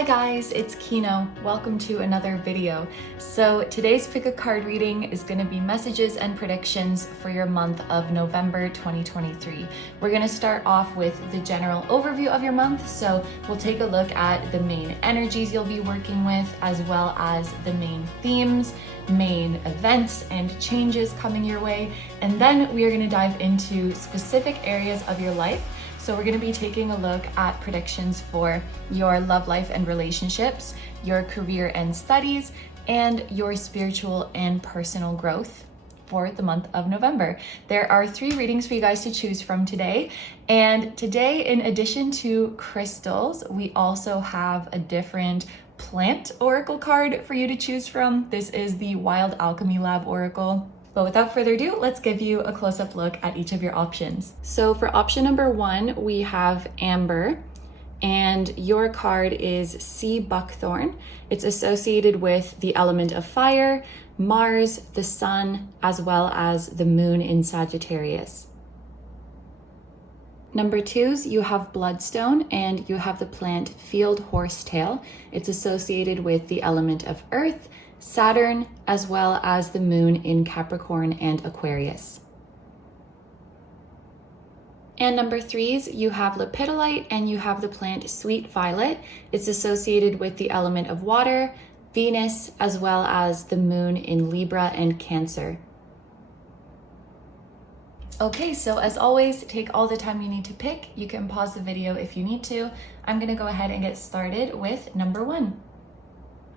Hi guys, it's Kino. Welcome to another video. So today's pick a card reading is going to be messages and predictions for your month of November 2023. We're going to start off with the general overview of your month. So we'll take a look at the main energies you'll be working with, as well as the main themes, main events and changes coming your way. And then we are going to dive into specific areas of your life. So we're going to be taking a look at predictions for your love life and relationships, your career and studies, and your spiritual and personal growth for the month of November. There are 3 readings for you guys to choose from today. And today, in addition to crystals, we also have a different plant oracle card for you to choose from. This is the Wild Alchemy Lab Oracle. But without further ado, let's give you a close-up look at each of your options. So for option number 1, we have Amber, and your card is Sea Buckthorn. It's associated with the element of fire, Mars, the sun, as well as the moon in Sagittarius. Number 2s, you have Bloodstone, and you have the plant Field Horsetail. It's associated with the element of earth, Saturn, as well as the moon in Capricorn and Aquarius. And number 3s, you have Lepidolite, and you have the plant Sweet Violet. It's associated with the element of water, Venus, as well as the moon in Libra and Cancer. Okay, so as always, take all the time you need to pick. You can pause the video if you need to. I'm gonna go ahead and get started with number 1.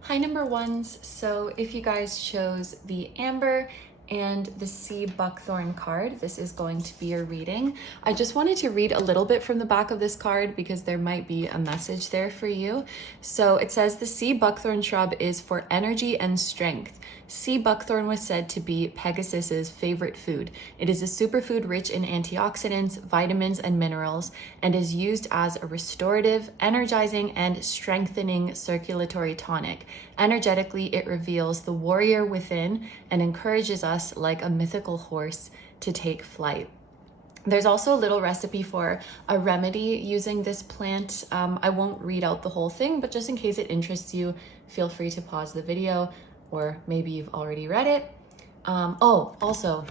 Hi number 1s, so if you guys chose the Amber and the Sea Buckthorn card, this is going to be your reading. I just wanted to read a little bit from the back of this card because there might be a message there for you. So it says the Sea Buckthorn shrub is for energy and strength. Sea buckthorn was said to be Pegasus's favorite food. It is a superfood rich in antioxidants, vitamins, and minerals, and is used as a restorative, energizing, and strengthening circulatory tonic. Energetically, it reveals the warrior within and encourages us, like a mythical horse, to take flight. There's also a little recipe for a remedy using this plant. I won't read out the whole thing, but just in case it interests you, feel free to pause the video, or maybe you've already read it. Also,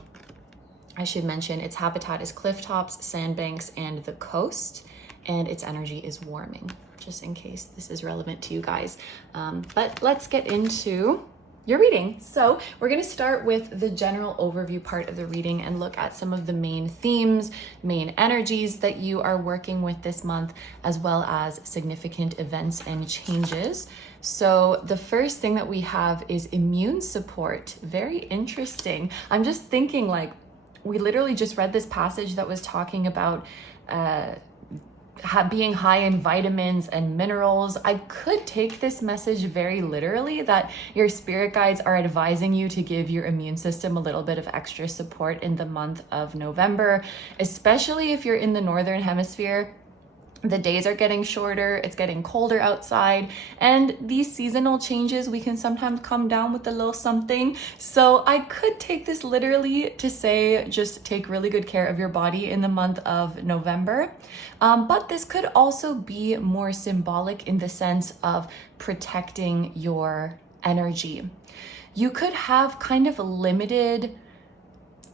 I should mention its habitat is cliff tops, sandbanks, and the coast, and its energy is warming, just in case this is relevant to you guys. But let's get into your reading. So we're going to start with the general overview part of the reading and look at some of the main themes, main energies that you are working with this month, as well as significant events and changes. So the first thing that we have is immune support. Very interesting. I'm just thinking, like, we literally just read this passage that was talking about being high in vitamins and minerals. I could take this message very literally, that your spirit guides are advising you to give your immune system a little bit of extra support in the month of November, especially if you're in the northern hemisphere. The days are getting shorter, it's getting colder outside, and these seasonal changes, we can sometimes come down with a little something. So I could take this literally to say, just take really good care of your body in the month of November. But this could also be more symbolic in the sense of protecting your energy. You could have kind of a limited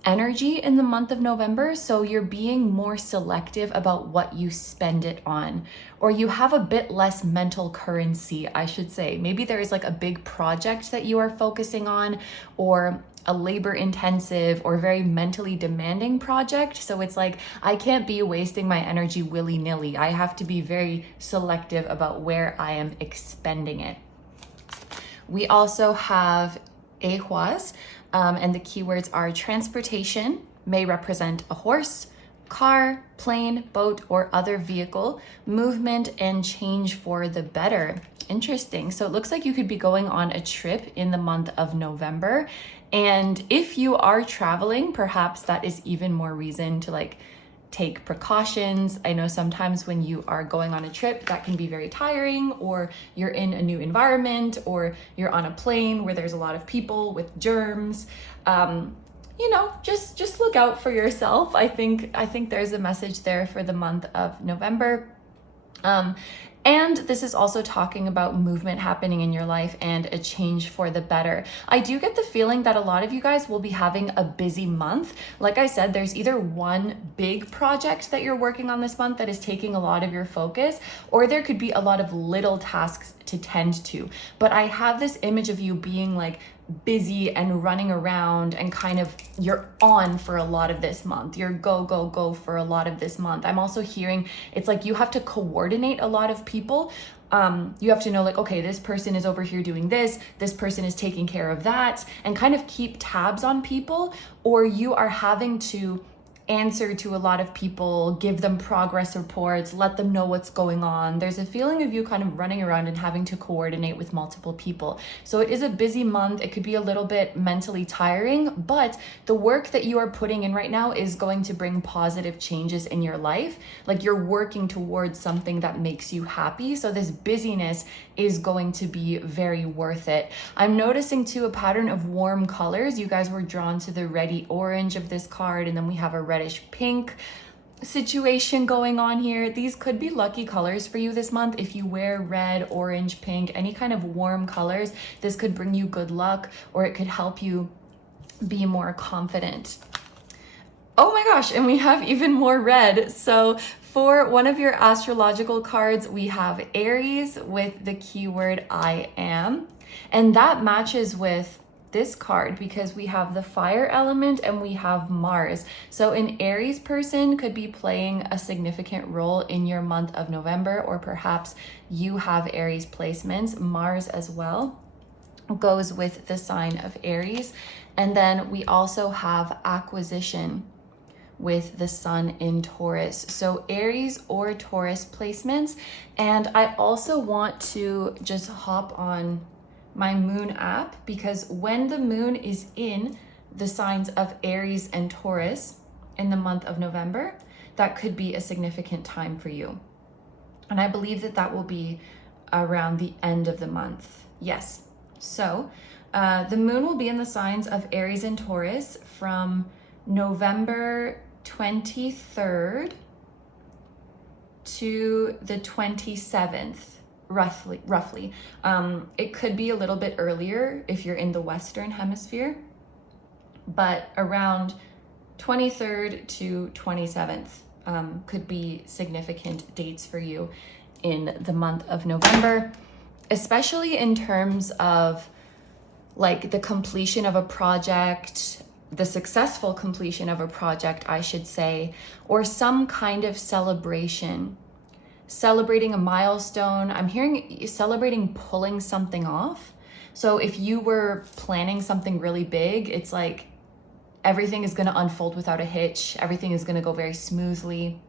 energy in the month of November, so you're being more selective about what you spend it on, or you have a bit less mental currency, I should say. Maybe there is like a big project that you are focusing on, or a labor intensive or very mentally demanding project. So it's like, I can't be wasting my energy willy-nilly. I have to be very selective about where I am expending it. We also have Ehwaz, and the keywords are transportation, may represent a horse, car, plane, boat, or other vehicle, movement and change for the better. Interesting. So it looks like you could be going on a trip in the month of November. And if you are traveling, perhaps that is even more reason to take precautions. I know sometimes when you are going on a trip, that can be very tiring, or you're in a new environment, or you're on a plane where there's a lot of people with germs. Just look out for yourself. I think there's a message there for the month of November. And this is also talking about movement happening in your life and a change for the better. I do get the feeling that a lot of you guys will be having a busy month. Like I said, there's either one big project that you're working on this month that is taking a lot of your focus, or there could be a lot of little tasks to tend to. But I have this image of you being like busy and running around and kind of you're on for a lot of this month. You're go, go, go for a lot of this month. I'm also hearing it's like you have to coordinate a lot of people. You have to know like, okay, this person is over here doing this person is taking care of that, and kind of keep tabs on people, or you are having to answer to a lot of people, give them progress reports, let them know what's going on. There's a feeling of you kind of running around and having to coordinate with multiple people. So it is a busy month. It could be a little bit mentally tiring, but the work that you are putting in right now is going to bring positive changes in your life. Like you're working towards something that makes you happy. So this busyness is going to be very worth it. I'm noticing too a pattern of warm colors. You guys were drawn to the reddy orange of this card, and then we have a reddish pink situation going on here. These could be lucky colors for you this month. If you wear red, orange, pink, any kind of warm colors, this could bring you good luck, or it could help you be more confident. Oh my gosh, and we have even more red. So for one of your astrological cards, we have Aries with the keyword I am, and that matches with this card because we have the fire element and we have Mars. So an Aries person could be playing a significant role in your month of November, or perhaps you have Aries placements. Mars as well goes with the sign of Aries. And then we also have acquisition with the sun in Taurus. So Aries or Taurus placements. And I also want to just hop on my moon app, because when the moon is in the signs of Aries and Taurus in the month of November, that could be a significant time for you. And I believe that that will be around the end of the month. Yes. So the moon will be in the signs of Aries and Taurus from November 23rd to the 27th. Roughly. It could be a little bit earlier if you're in the Western Hemisphere, but around 23rd to 27th could be significant dates for you in the month of November, especially in terms of like the completion of a project, the successful completion of a project, I should say, or some kind of celebration. Celebrating a milestone. I'm hearing celebrating pulling something off. So if you were planning something really big, it's like everything is going to unfold without a hitch. Everything is going to go very smoothly.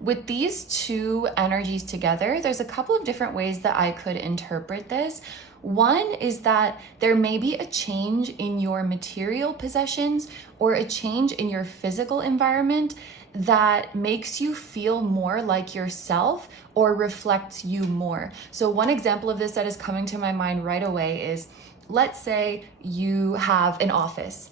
With these two energies together, there's a couple of different ways that I could interpret this. One is that there may be a change in your material possessions or a change in your physical environment that makes you feel more like yourself or reflects you more. So one example of this that is coming to my mind right away is, let's say you have an office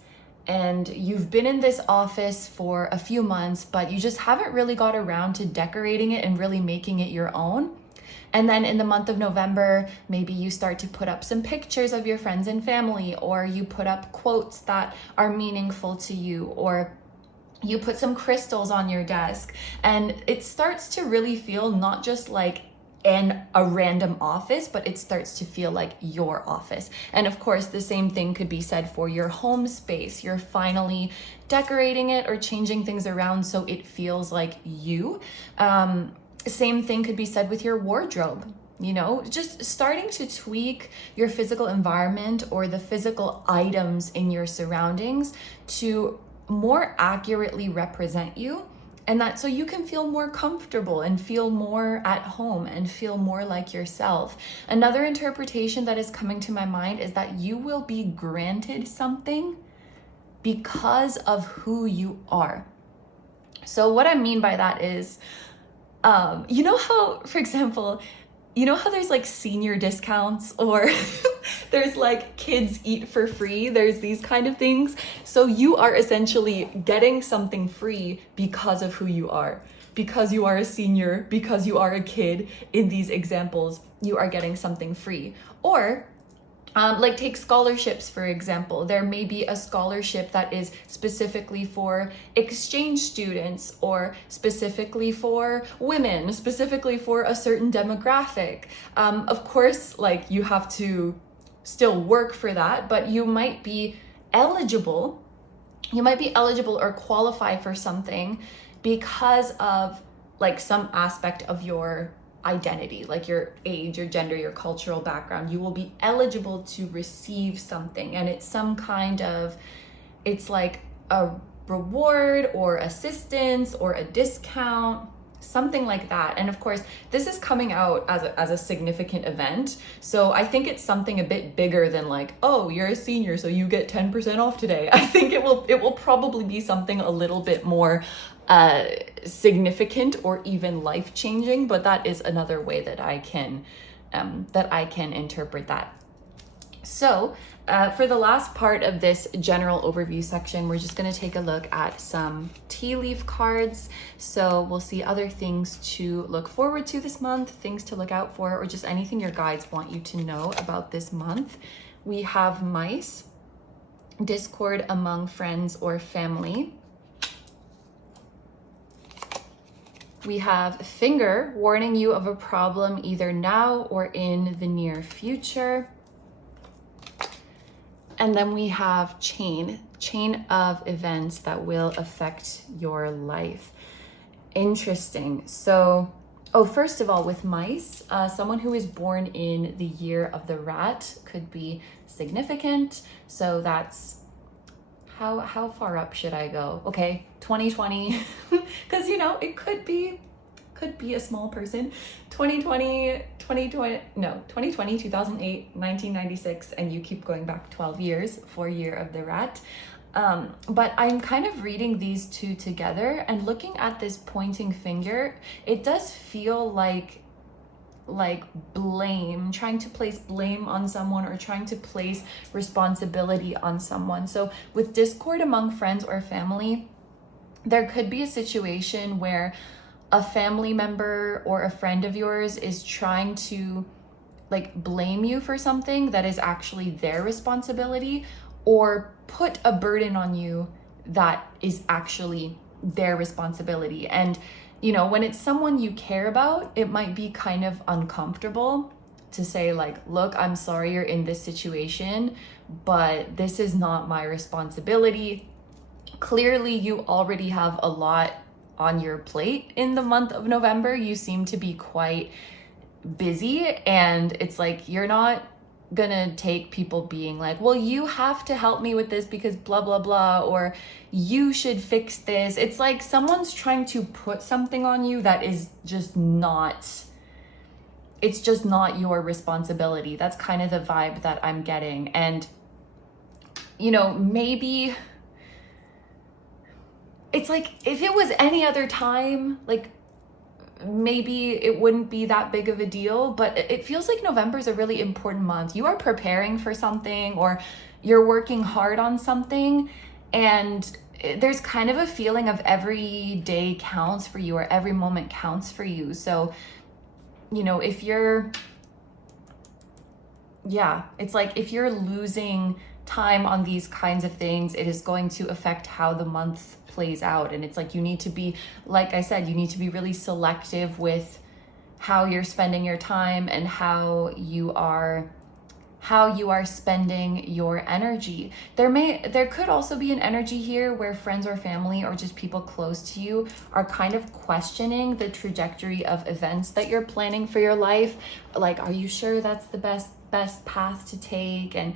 and you've been in this office for a few months, but you just haven't really got around to decorating it and really making it your own. And then in the month of November, maybe you start to put up some pictures of your friends and family, or you put up quotes that are meaningful to you, or you put some crystals on your desk, and it starts to really feel not just like a random office, but it starts to feel like your office. And of course, the same thing could be said for your home space. You're finally decorating it or changing things around so it feels like you. Same thing could be said with your wardrobe. You know, just starting to tweak your physical environment or the physical items in your surroundings to more accurately represent you, and that so you can feel more comfortable and feel more at home and feel more like yourself. Another interpretation that is coming to my mind is that you will be granted something because of who you are. So what I mean by that is, you know how, for example, you know how there's like senior discounts, or there's like kids eat for free, there's these kind of things. So you are essentially getting something free because of who you are. because you are a senior, because you are a kid in these examples, you are getting something free. Or like take scholarships, for example. There may be a scholarship that is specifically for exchange students, or specifically for women, specifically for a certain demographic. Of course, like you have to still work for that, but you might be eligible or qualify for something because of like some aspect of your identity, like your age, your gender, your cultural background. You will be eligible to receive something, and it's some kind of, it's like a reward or assistance or a discount, something like that. And of course, this is coming out as a significant event, so I think it's something a bit bigger than like, oh, you're a senior, so you get 10% off today. I think it will probably be something a little bit more significant or even life-changing, but that is another way that I can interpret that. So for the last part of this general overview section, we're just going to take a look at some tea leaf cards. So we'll see other things to look forward to this month, things to look out for, or just anything your guides want you to know about this month. We have mice, discord among friends or family. We have finger, warning you of a problem either now or in the near future. And then we have chain of events that will affect your life. Interesting. So, first of all, with mice, someone who is born in the year of the rat could be significant. So that's, how far up should I go? Okay, 2020, because it could be a small person. 2020, 2008, 1996, and you keep going back 12 years for year of the rat. But I'm kind of reading these two together and looking at this pointing finger, it does feel like blame, trying to place blame on someone or trying to place responsibility on someone. So with discord among friends or family, there could be a situation where a family member or a friend of yours is trying to like blame you for something that is actually their responsibility, or put a burden on you that is actually their responsibility. And when it's someone you care about, it might be kind of uncomfortable to say like, look, I'm sorry you're in this situation, but this is not my responsibility. Clearly, you already have a lot on your plate in the month of November. You seem to be quite busy, and it's like, you're not gonna take people being like, well, you have to help me with this because blah blah blah, or you should fix this. It's like someone's trying to put something on you that is just not, it's just not your responsibility. That's kind of the vibe that I'm getting. And maybe it's like, if it was any other time, like maybe it wouldn't be that big of a deal, but it feels like November is a really important month. You are preparing for something, or you're working hard on something, and there's kind of a feeling of every day counts for you, or every moment counts for you. So, if you're, it's like if you're losing time on these kinds of things, it is going to affect how the month plays out. And it's like, you need to be, like I said, you need to be really selective with how you're spending your time and how you are spending your energy. There could also be an energy here where friends or family, or just people close to you, are kind of questioning the trajectory of events that you're planning for your life. Like, are you sure that's the best path to take? And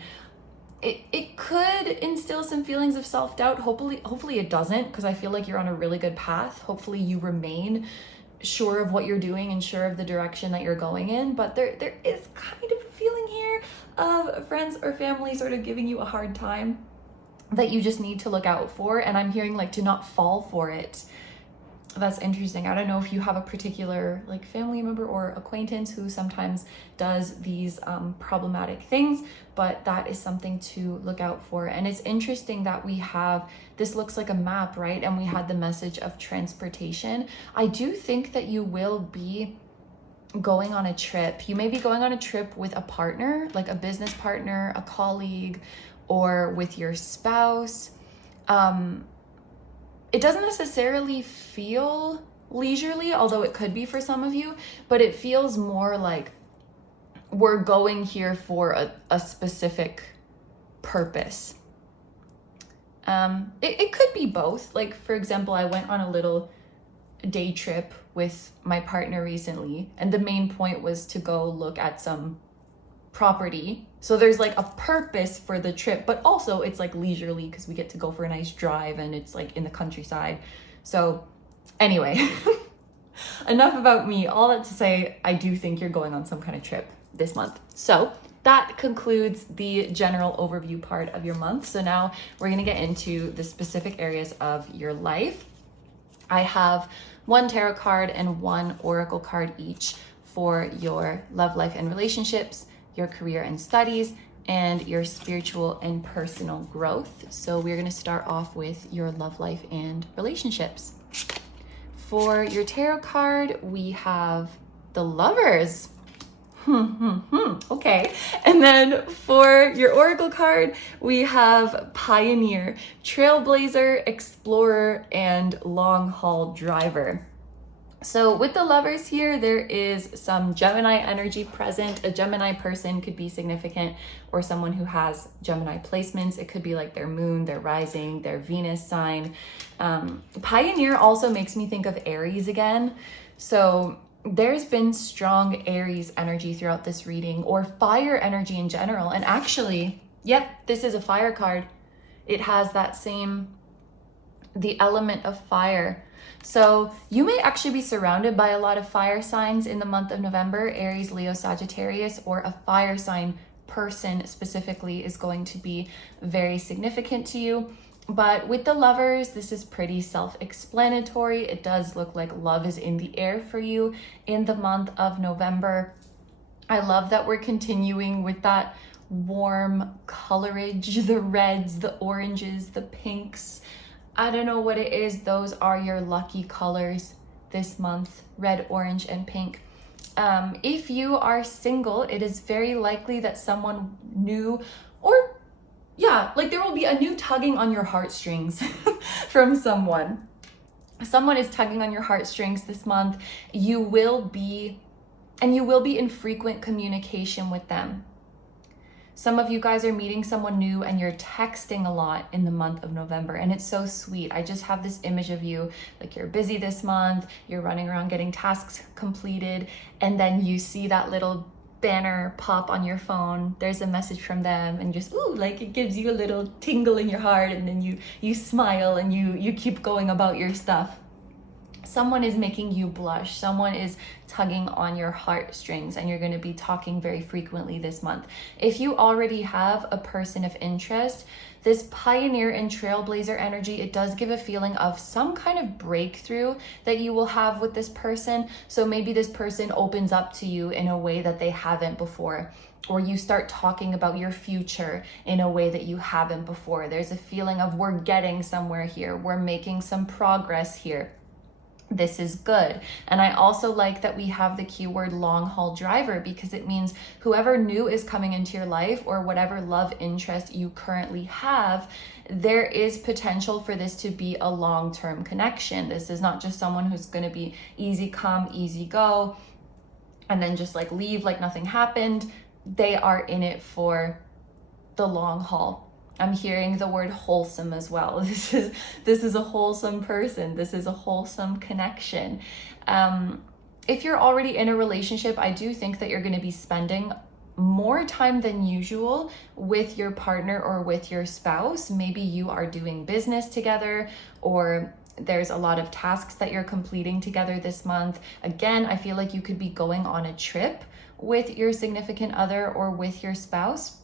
it could instill some feelings of self-doubt. Hopefully it doesn't, because I feel like you're on a really good path. Hopefully you remain sure of what you're doing and sure of the direction that you're going in. But there is kind of a feeling here of friends or family sort of giving you a hard time that you just need to look out for. And I'm hearing like, to not fall for it. That's interesting. I don't know if you have a particular like family member or acquaintance who sometimes does these problematic things, but that is something to look out for. And it's interesting that we have, this looks like a map, right? And we had the message of transportation. I do think that you will be going on a trip. You may be going on a trip with a partner, like a business partner, a colleague, or with your spouse. It doesn't necessarily feel leisurely, although it could be for some of you, but it feels more like we're going here for a specific purpose. It could be both. Like, for example, I went on a little day trip with my partner recently, and the main point was to go look at some property. So there's like a purpose for the trip, but also it's like leisurely because we get to go for a nice drive and it's like in the countryside. So anyway, enough about me. All that to say, I do think you're going on some kind of trip this month. So that concludes the general overview part of your month. So now we're going to get into the specific areas of your life. I have one tarot card and one oracle card each for your love life and relationships, your career and studies, and your spiritual and personal growth. So we're going to start off with your love life and relationships. For your tarot card, we have the Lovers. Okay. And then for your oracle card, we have Pioneer, Trailblazer, Explorer, and Long Haul Driver. So with the Lovers here, there is some Gemini energy present. A Gemini person could be significant, or someone who has Gemini placements. It could be like their moon, their rising, their Venus sign. Pioneer also makes me think of Aries again. So there's been strong Aries energy throughout this reading, or fire energy in general. And actually, yep, this is a fire card. It has that same, the element of fire. So you may actually be surrounded by a lot of fire signs in the month of November. Aries, Leo, Sagittarius, or a fire sign person specifically is going to be very significant to you. But with the Lovers, this is pretty self-explanatory. It does look like love is in the air for you in the month of November. I love that we're continuing with that warm colorage, the reds, the oranges, the pinks. I don't know what it is. Those are your lucky colors this month, red, orange, and pink. If you are single, it is very likely that someone new, or yeah, like there will be a new tugging on your heartstrings from someone. Someone is tugging on your heartstrings this month. You will be in frequent communication with them. Some of you guys are meeting someone new and you're texting a lot in the month of November, and it's so sweet. I just have this image of you, like you're busy this month, you're running around getting tasks completed, and then you see that little banner pop on your phone. There's a message from them, and just, ooh, like it gives you a little tingle in your heart, and then you smile and you keep going about your stuff. Someone is making you blush. Someone is tugging on your heartstrings, and you're going to be talking very frequently this month. If you already have a person of interest, this Pioneer and Trailblazer energy, it does give a feeling of some kind of breakthrough that you will have with this person. So maybe this person opens up to you in a way that they haven't before, or you start talking about your future in a way that you haven't before. There's a feeling of we're getting somewhere here. We're making some progress here. This is good. And I also like that we have the keyword long haul driver, because it means whoever new is coming into your life, or whatever love interest you currently have, there is potential for this to be a long-term connection. This is not just someone who's going to be easy come, easy go, and then just like leave like nothing happened. They are in it for the long haul. I'm hearing the word wholesome as well. This is a wholesome person. This is a wholesome connection. If you're already in a relationship, I do think that you're going to be spending more time than usual with your partner or with your spouse. Maybe you are doing business together, or there's a lot of tasks that you're completing together this month. Again, I feel like you could be going on a trip with your significant other or with your spouse.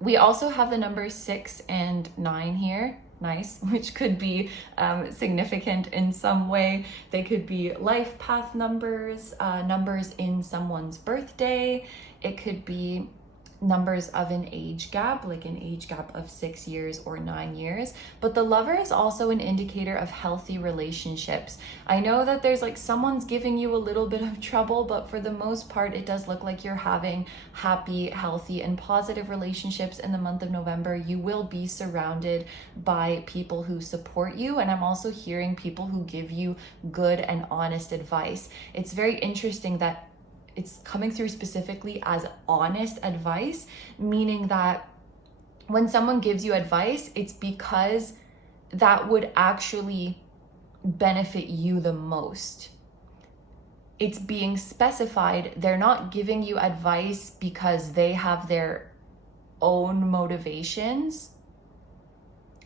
We also have the numbers 6 and 9 here. nice, which could be significant in some way. They could be life path numbers, numbers in someone's birthday. It could be numbers of an age gap, like an age gap of 6 years or 9 years. But the Lover is also an indicator of healthy relationships. I know that there's like someone's giving you a little bit of trouble, but for the most part, it does look like you're having happy, healthy, and positive relationships in the month of November. You will be surrounded by people who support you. And I'm also hearing people who give you good and honest advice. It's very interesting that it's coming through specifically as honest advice, meaning that when someone gives you advice, it's because that would actually benefit you the most. It's being specified. They're not giving you advice because they have their own motivations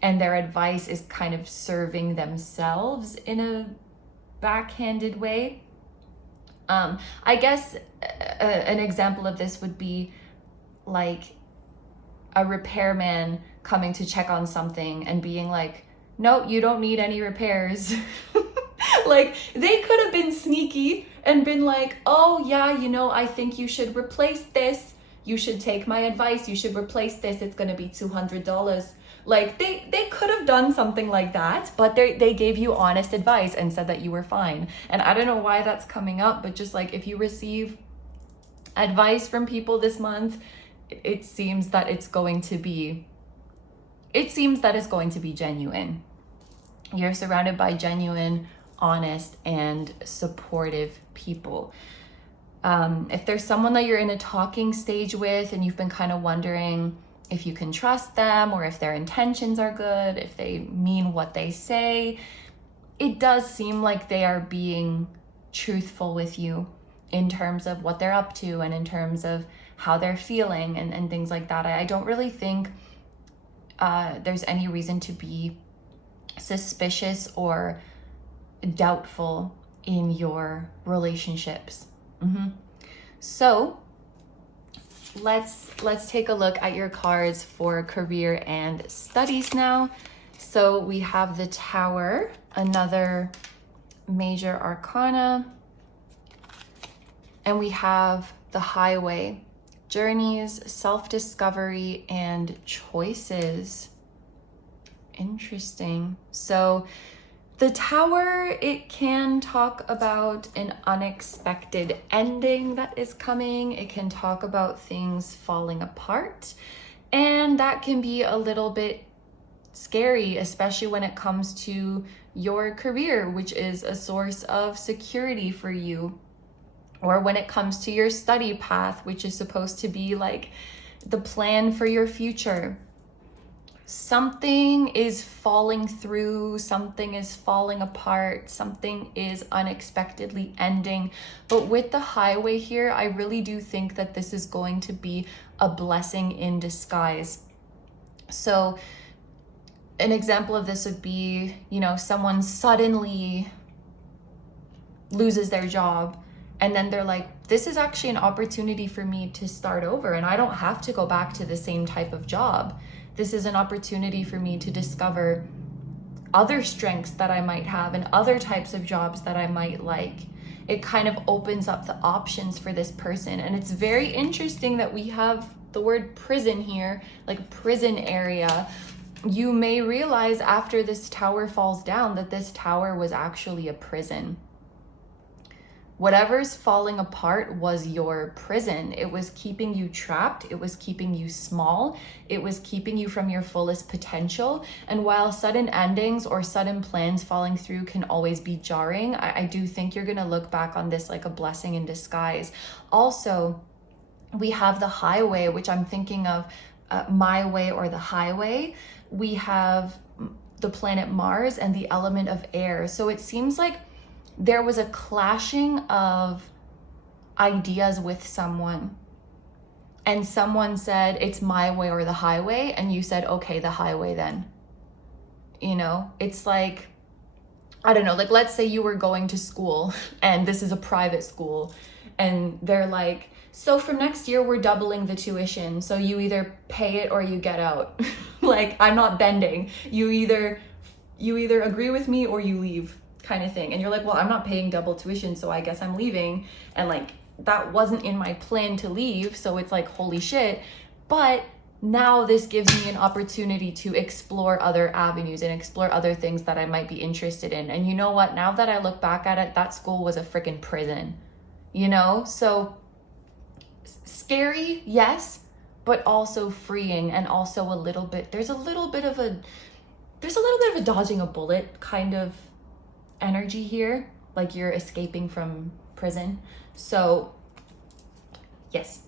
and their advice is kind of serving themselves in a backhanded way. I guess an example of this would be like a repairman coming to check on something and being like, no, you don't need any repairs. Like they could have been sneaky and been like, oh yeah, you know, I think you should replace this. You should take my advice. You should replace this. It's going to be $200. Like they could have done something like that, but they gave you honest advice and said that you were fine. And I don't know why that's coming up, but just like if you receive advice from people this month, it seems that it's going to be genuine. You're surrounded by genuine, honest, and supportive people. If there's someone that you're in a talking stage with and you've been kind of wondering if you can trust them or if their intentions are good, if they mean what they say, it does seem like they are being truthful with you in terms of what they're up to and in terms of how they're feeling and things like that. I don't really think there's any reason to be suspicious or doubtful in your relationships. So let's take a look at your cards for career and studies now. So we have the Tower, another major arcana, and we have the Highway, journeys, self-discovery, and choices. Interesting. So the Tower, it can talk about an unexpected ending that is coming. It can talk about things falling apart. And that can be a little bit scary, especially when it comes to your career, which is a source of security for you. Or when it comes to your study path, which is supposed to be like the plan for your future. Something is falling through, something is falling apart, something is unexpectedly ending. But with the Highway here, I really do think that this is going to be a blessing in disguise. So an example of this would be, you know, someone suddenly loses their job and then they're like, this is actually an opportunity for me to start over and I don't have to go back to the same type of job. This is an opportunity for me to discover other strengths that I might have and other types of jobs that I might like. It kind of opens up the options for this person. And it's very interesting that we have the word prison here, like prison area. You may realize after this tower falls down that this tower was actually a prison. Whatever's falling apart was your prison. It was keeping you trapped. It was keeping you small. It was keeping you from your fullest potential. And while sudden endings or sudden plans falling through can always be jarring, I do think you're going to look back on this like a blessing in disguise. Also, we have the Highway, which I'm thinking of my way or the highway. We have the planet Mars and the element of air. So it seems like there was a clashing of ideas with someone. And someone said, it's my way or the highway. And you said, okay, the highway then. You know, it's like, I don't know, like let's say you were going to school and this is a private school. And they're like, so for next year, we're doubling the tuition. So you either pay it or you get out. Like, I'm not bending. You either agree with me or you leave, kind of thing. And you're like, well, I'm not paying double tuition, so I guess I'm leaving. And like, that wasn't in my plan to leave. So it's like, holy shit. But now this gives me an opportunity to explore other avenues and explore other things that I might be interested in. And you know what? Now that I look back at it, that school was a freaking prison, you know? So scary, yes, but also freeing, and also there's a little bit of a dodging a bullet kind of energy here, like you're escaping from prison. So yes.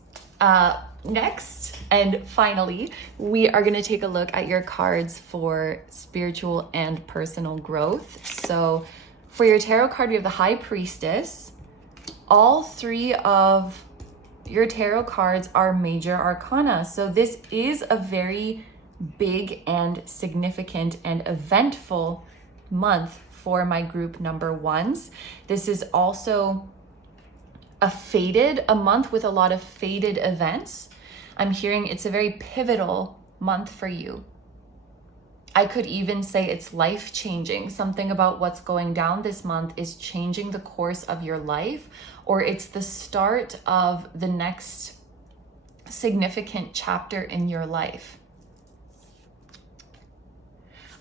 Next and finally, we are going to take a look at your cards for spiritual and personal growth. So for your tarot card, we have the High Priestess. All three of your tarot cards are major arcana. So this is a very big and significant and eventful month for my group number ones. This is also a month with a lot of fated events. I'm hearing it's a very pivotal month for you. I could even say it's life-changing. Something about what's going down this month is changing the course of your life, or it's the start of the next significant chapter in your life.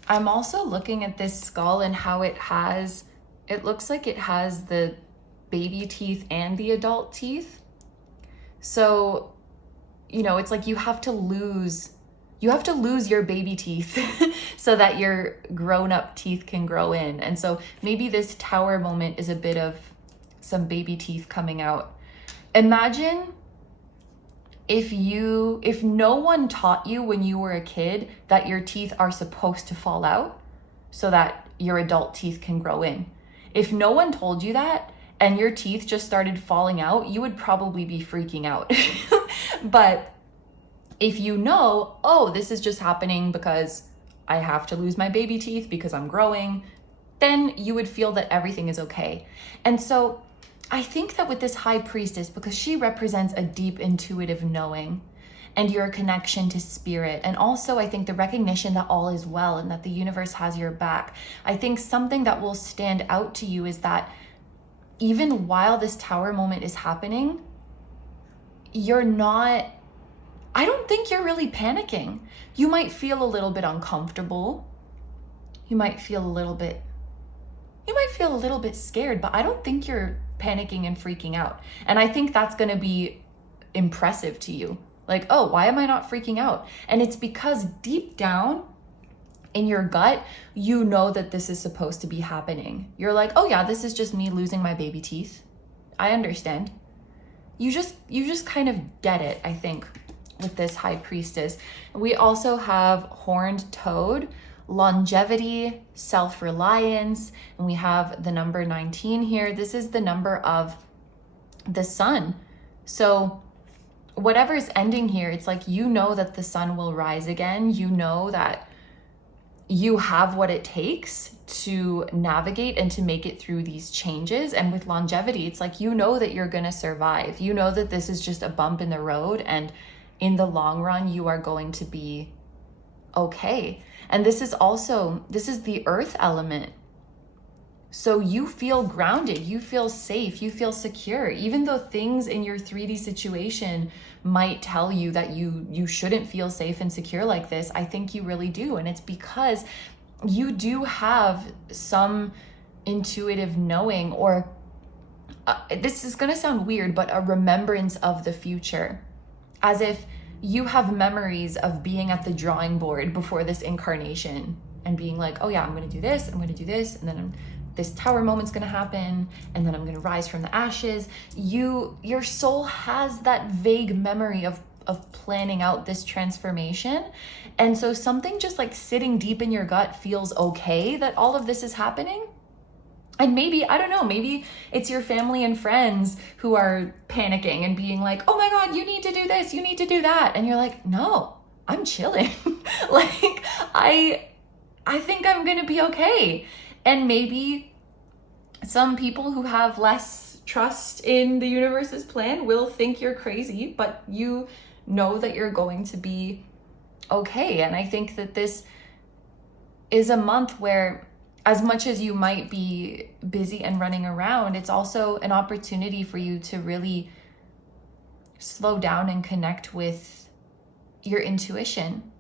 I'm also looking at this skull and how it looks like it has the baby teeth and the adult teeth. So, you know, it's like you have to lose your baby teeth so that your grown-up teeth can grow in. And so maybe this tower moment is a bit of some baby teeth coming out. Imagine if no one taught you when you were a kid that your teeth are supposed to fall out so that your adult teeth can grow in. If no one told you that and your teeth just started falling out, you would probably be freaking out. But if you know, oh, this is just happening because I have to lose my baby teeth because I'm growing, then you would feel that everything is okay. And so I think that with this High Priestess, because she represents a deep intuitive knowing and your connection to spirit, and also I think the recognition that all is well and that the universe has your back, I think something that will stand out to you is that even while this tower moment is happening, I don't think you're really panicking. You might feel a little bit uncomfortable. You might feel a little bit scared, but I don't think you're panicking and freaking out. And I think that's going to be impressive to you. Like, oh, why am I not freaking out? And it's because deep down in your gut, you know that this is supposed to be happening. You're like, oh yeah, this is just me losing my baby teeth. I understand. You just kind of get it, I think, with this High Priestess. We also have Horned Toad, longevity, self-reliance, and we have the number 19 here. This is the number of the sun. So whatever's ending here, it's like, you know that the sun will rise again. You know that you have what it takes to navigate and to make it through these changes. And with longevity, it's like, you know that you're going to survive. You know that this is just a bump in the road, and in the long run, you are going to be okay. And this is the earth element. So you feel grounded, you feel safe, you feel secure, even though things in your 3D situation might tell you that you shouldn't feel safe and secure like this. I think you really do. And it's because you do have some intuitive knowing, or this is going to sound weird, but a remembrance of the future. As if you have memories of being at the drawing board before this incarnation and being like, oh yeah, I'm going to do this, I'm going to do this, and then this tower moment's going to happen, and then I'm going to rise from the ashes. Your soul has that vague memory of planning out this transformation. And so something just like sitting deep in your gut feels okay that all of this is happening. And maybe, I don't know, maybe it's your family and friends who are panicking and being like, oh my God, you need to do this, you need to do that. And you're like, no, I'm chilling. Like, I think I'm going to be okay. And maybe some people who have less trust in the universe's plan will think you're crazy, but you know that you're going to be okay. And I think that this is a month where, as much as you might be busy and running around, it's also an opportunity for you to really slow down and connect with your intuition.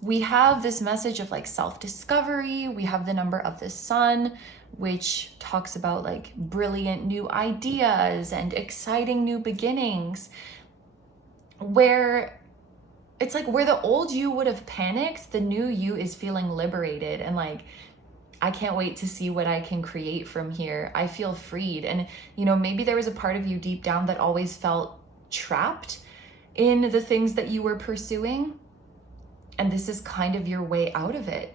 We have this message of like self-discovery. We have the number of the sun, which talks about like brilliant new ideas and exciting new beginnings, where it's like where the old you would have panicked, the new you is feeling liberated and like, I can't wait to see what I can create from here. I feel freed. And, you know, maybe there was a part of you deep down that always felt trapped in the things that you were pursuing. And this is kind of your way out of it.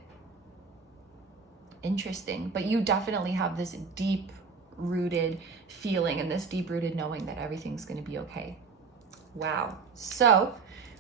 Interesting. But you definitely have this deep rooted feeling and this deep rooted knowing that everything's going to be okay. Wow. So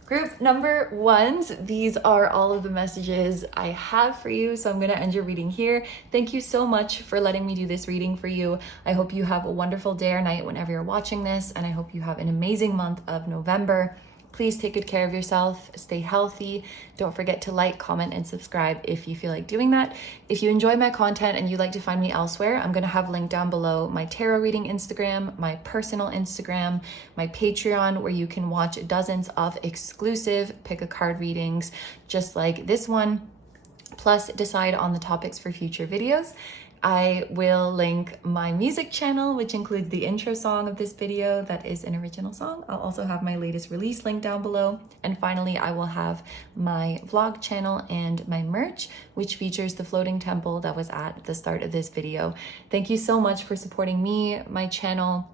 group number ones, these are all of the messages I have for you. So I'm going to end your reading here. Thank you so much for letting me do this reading for you. I hope you have a wonderful day or night whenever you're watching this. And I hope you have an amazing month of November. Please take good care of yourself, stay healthy. Don't forget to like, comment, and subscribe if you feel like doing that. If you enjoy my content and you'd like to find me elsewhere, I'm gonna have linked down below my tarot reading Instagram, my personal Instagram, my Patreon, where you can watch dozens of exclusive pick a card readings, just like this one, plus decide on the topics for future videos. I will link my music channel, which includes the intro song of this video that is an original song. I'll also have my latest release link down below. And finally, I will have my vlog channel and my merch, which features the floating temple that was at the start of this video. Thank you so much for supporting me, my channel,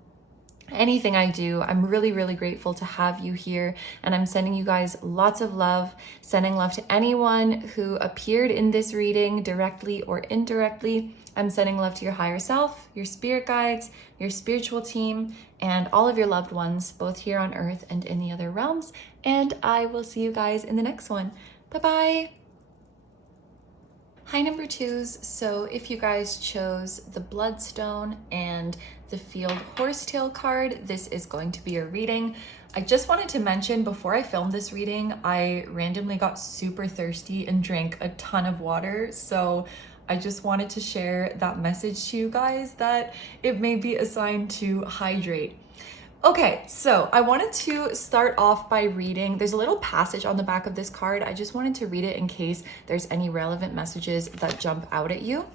anything I do. I'm really, really grateful to have you here, and I'm sending you guys lots of love, sending love to anyone who appeared in this reading directly or indirectly. I'm sending love to your higher self, your spirit guides, your spiritual team, and all of your loved ones, both here on earth and in the other realms. And I will see you guys in the next one. Bye-bye. Hi, number twos. So if you guys chose the Bloodstone and the Field Horsetail card, this is going to be a reading. I just wanted to mention, before I filmed this reading, I randomly got super thirsty and drank a ton of water. So I just wanted to share that message to you guys that it may be a sign to hydrate. Okay, so I wanted to start off by reading, there's a little passage on the back of this card. I just wanted to read it in case there's any relevant messages that jump out at you.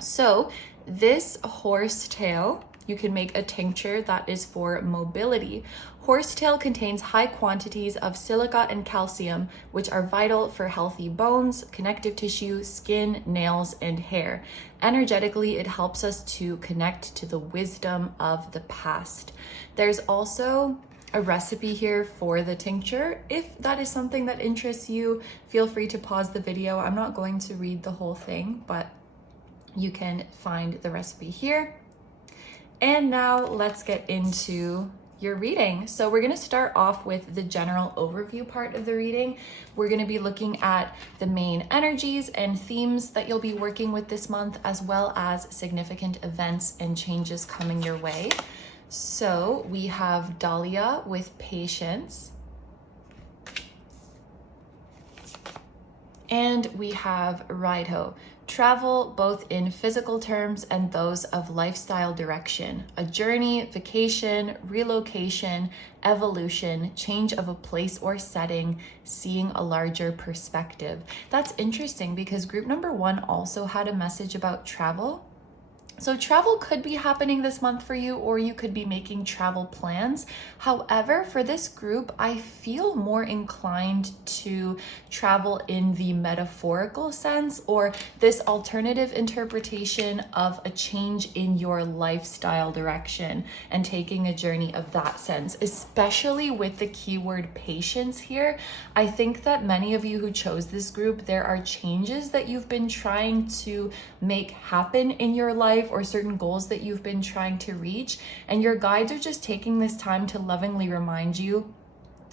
So this horsetail, you can make a tincture that is for mobility. Horsetail contains high quantities of silica and calcium, which are vital for healthy bones, connective tissue, skin, nails, and hair. Energetically, it helps us to connect to the wisdom of the past. There's also a recipe here for the tincture. If that is something that interests you, feel free to pause the video. I'm not going to read the whole thing, but you can find the recipe here. And now let's get into your reading. So we're going to start off with the general overview part of the reading. We're going to be looking at the main energies and themes that you'll be working with this month, as well as significant events and changes coming your way. So we have Dahlia with patience. And we have Rideho, travel both in physical terms and those of lifestyle direction, a journey, vacation, relocation, evolution, change of a place or setting, seeing a larger perspective. That's interesting because group number one also had a message about travel. So travel could be happening this month for you, or you could be making travel plans. However, for this group, I feel more inclined to travel in the metaphorical sense, or this alternative interpretation of a change in your lifestyle direction and taking a journey of that sense, especially with the keyword patience here. I think that many of you who chose this group, there are changes that you've been trying to make happen in your life, or certain goals that you've been trying to reach, and your guides are just taking this time to lovingly remind you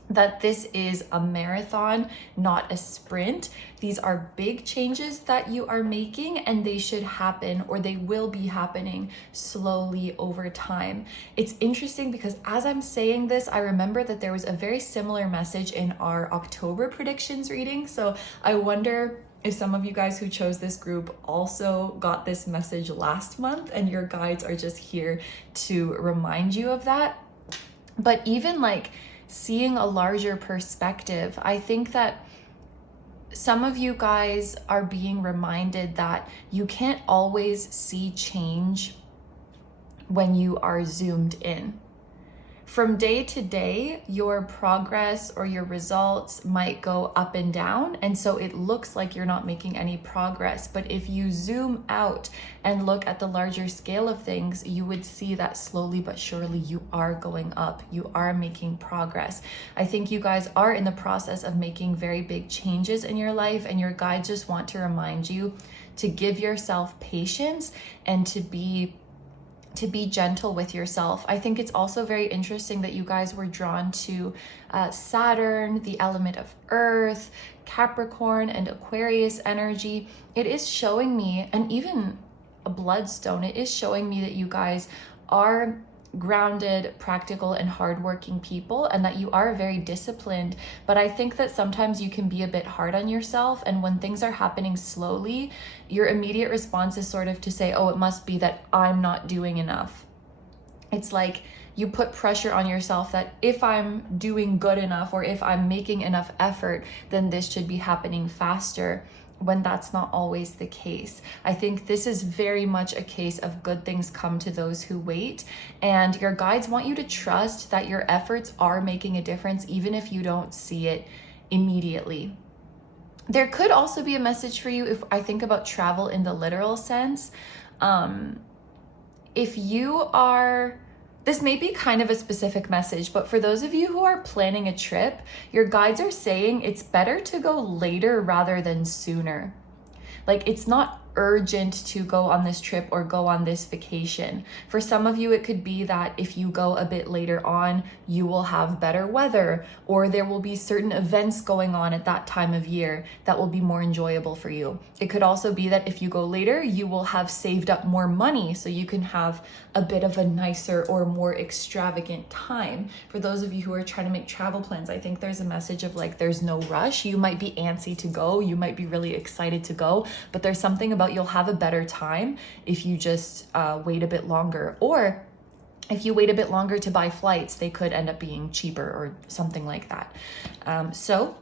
that this is a marathon, not a sprint. These are big changes that you are making, and they should happen, or they will be happening slowly over time. It's interesting because as I'm saying this, I remember that there was a very similar message in our October predictions reading. So I wonder if some of you guys who chose this group also got this message last month, and your guides are just here to remind you of that. But even like seeing a larger perspective, I think that some of you guys are being reminded that you can't always see change when you are zoomed in. From day to day, your progress or your results might go up and down, and so it looks like you're not making any progress. But if you zoom out and look at the larger scale of things, you would see that slowly but surely you are going up, you are making progress. I think you guys are in the process of making very big changes in your life, and your guides just want to remind you to give yourself patience and to be gentle with yourself. I think it's also very interesting that you guys were drawn to Saturn, the element of Earth, Capricorn, and Aquarius energy. It is showing me, and even a Bloodstone, it is showing me that you guys are grounded, practical, and hardworking people, and that you are very disciplined. But I think that sometimes you can be a bit hard on yourself, and when things are happening slowly, your immediate response is sort of to say, oh, it must be that I'm not doing enough. It's like you put pressure on yourself that if I'm doing good enough, or if I'm making enough effort, then this should be happening faster, when that's not always the case. I think this is very much a case of good things come to those who wait, and your guides want you to trust that your efforts are making a difference, even if you don't see it immediately. There could also be a message for you if I think about travel in the literal sense. If you are, this may be kind of a specific message, but for those of you who are planning a trip, your guides are saying it's better to go later rather than sooner. Like, it's not urgent to go on this trip or go on this vacation. For some of you, it could be that if you go a bit later on, you will have better weather, or there will be certain events going on at that time of year that will be more enjoyable for you. It could also be that if you go later, you will have saved up more money so you can have a bit of a nicer or more extravagant time. For those of you who are trying to make travel plans, I think there's a message of like, there's no rush. You might be antsy to go, you might be really excited to go, but there's something about you'll have a better time if you just wait a bit longer. Or if you wait a bit longer to buy flights, they could end up being cheaper or something like that. So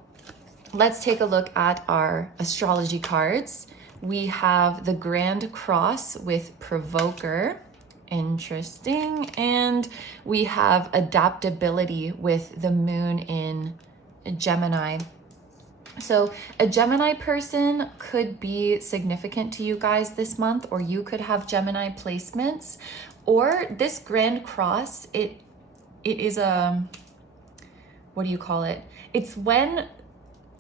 let's take a look at our astrology cards. We have the Grand Cross with Provoker. Interesting. And we have adaptability with the moon in Gemini. So a Gemini person could be significant to you guys this month, or you could have Gemini placements. Or this Grand Cross, it is a, what do you call it? It's when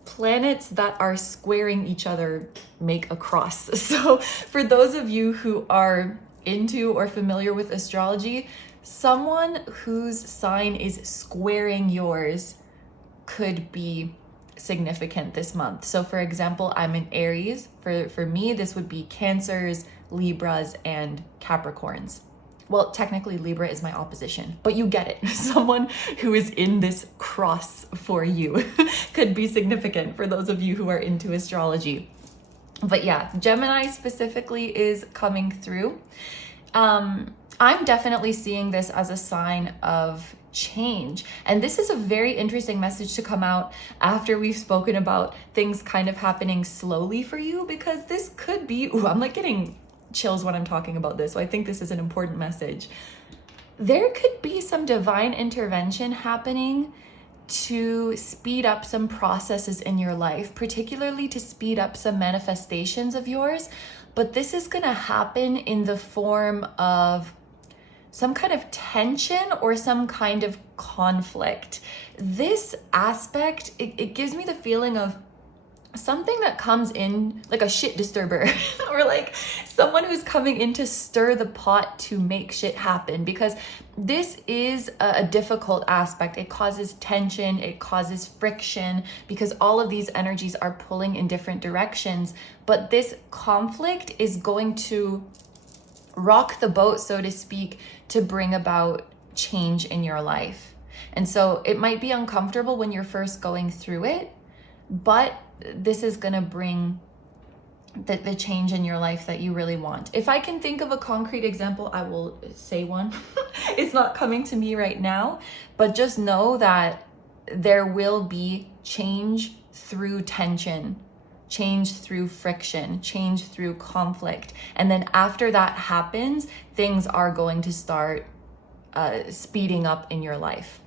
planets that are squaring each other make a cross. So for those of you who are into or familiar with astrology, someone whose sign is squaring yours could be significant this month. So for example, I'm in Aries. For me, this would be Cancers, Libras, and Capricorns. Well, technically Libra is my opposition, but you get it. Someone who is in this cross for you could be significant for those of you who are into astrology. But yeah, Gemini specifically is coming through. I'm definitely seeing this as a sign of change. And this is a very interesting message to come out after we've spoken about things kind of happening slowly for you, because this could be, I'm like getting chills when I'm talking about this. So I think this is an important message. There could be some divine intervention happening to speed up some processes in your life, particularly to speed up some manifestations of yours. But this is going to happen in the form of some kind of tension or some kind of conflict. This aspect, it gives me the feeling of something that comes in like a shit disturber or like someone who's coming in to stir the pot to make shit happen, because this is a difficult aspect. It causes tension, it causes friction, because all of these energies are pulling in different directions. But this conflict is going to rock the boat, so to speak, to bring about change in your life. And so it might be uncomfortable when you're first going through it, but this is going to bring the change in your life that you really want. If I can think of a concrete example, I will say one. It's not coming to me right now, but just know that there will be change through tension, change through friction, change through conflict. And then after that happens, things are going to start speeding up in your life.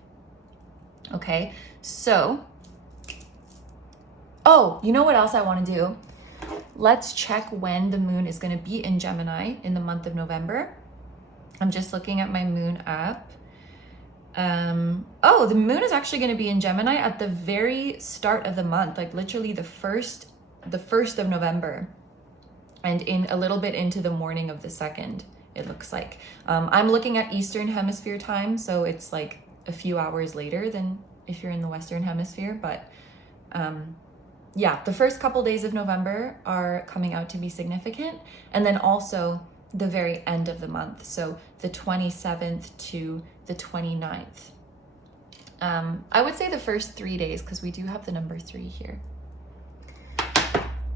Okay, so, oh, you know what else I want to do? Let's check when the moon is going to be in Gemini in the month of November. I'm just looking at my moon app. Oh, the moon is actually going to be in Gemini at the very start of the month, like literally the first of November, and in a little bit into the morning of the 2nd, it looks like. I'm looking at Eastern Hemisphere time, so it's like a few hours later than if you're in the Western Hemisphere, but yeah, the first couple days of November are coming out to be significant, and then also the very end of the month, so the 27th to the 29th. I would say the first 3 days, because we do have the number 3 here.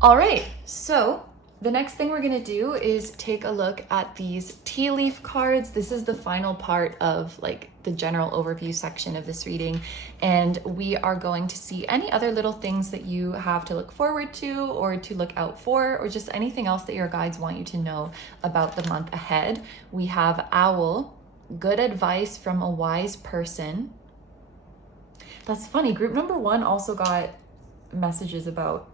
All right, so the next thing we're gonna do is take a look at these tea leaf cards. This is the final part of like the general overview section of this reading, and we are going to see any other little things that you have to look forward to or to look out for, or just anything else that your guides want you to know about the month ahead. We have Owl, good advice from a wise person. That's funny, group number 1 also got messages about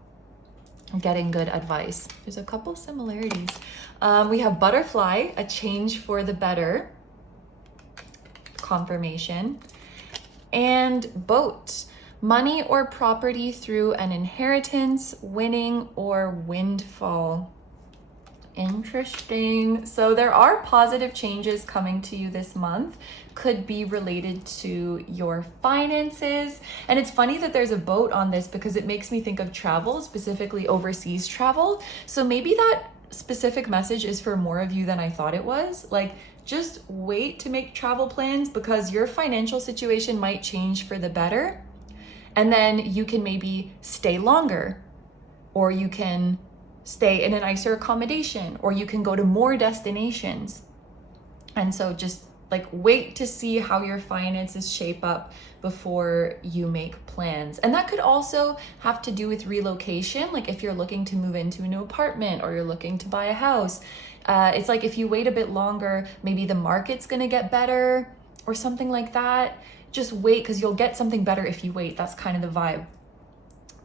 getting good advice. There's a couple similarities. We have Butterfly, a change for the better, confirmation, and Boat, money or property through an inheritance, winning or windfall. Interesting. So there are positive changes coming to you this month. Could be related to your finances. And it's funny that there's a boat on this, because it makes me think of travel, specifically overseas travel. So maybe that specific message is for more of you than I thought it was. Like, just wait to make travel plans, because your financial situation might change for the better. And then you can maybe stay longer, or you can stay in a nicer accommodation, or you can go to more destinations. And so just like wait to see how your finances shape up before you make plans. And that could also have to do with relocation. Like if you're looking to move into a new apartment, or you're looking to buy a house, it's like if you wait a bit longer, maybe the market's gonna get better or something like that. Just wait, because you'll get something better if you wait. That's kind of the vibe.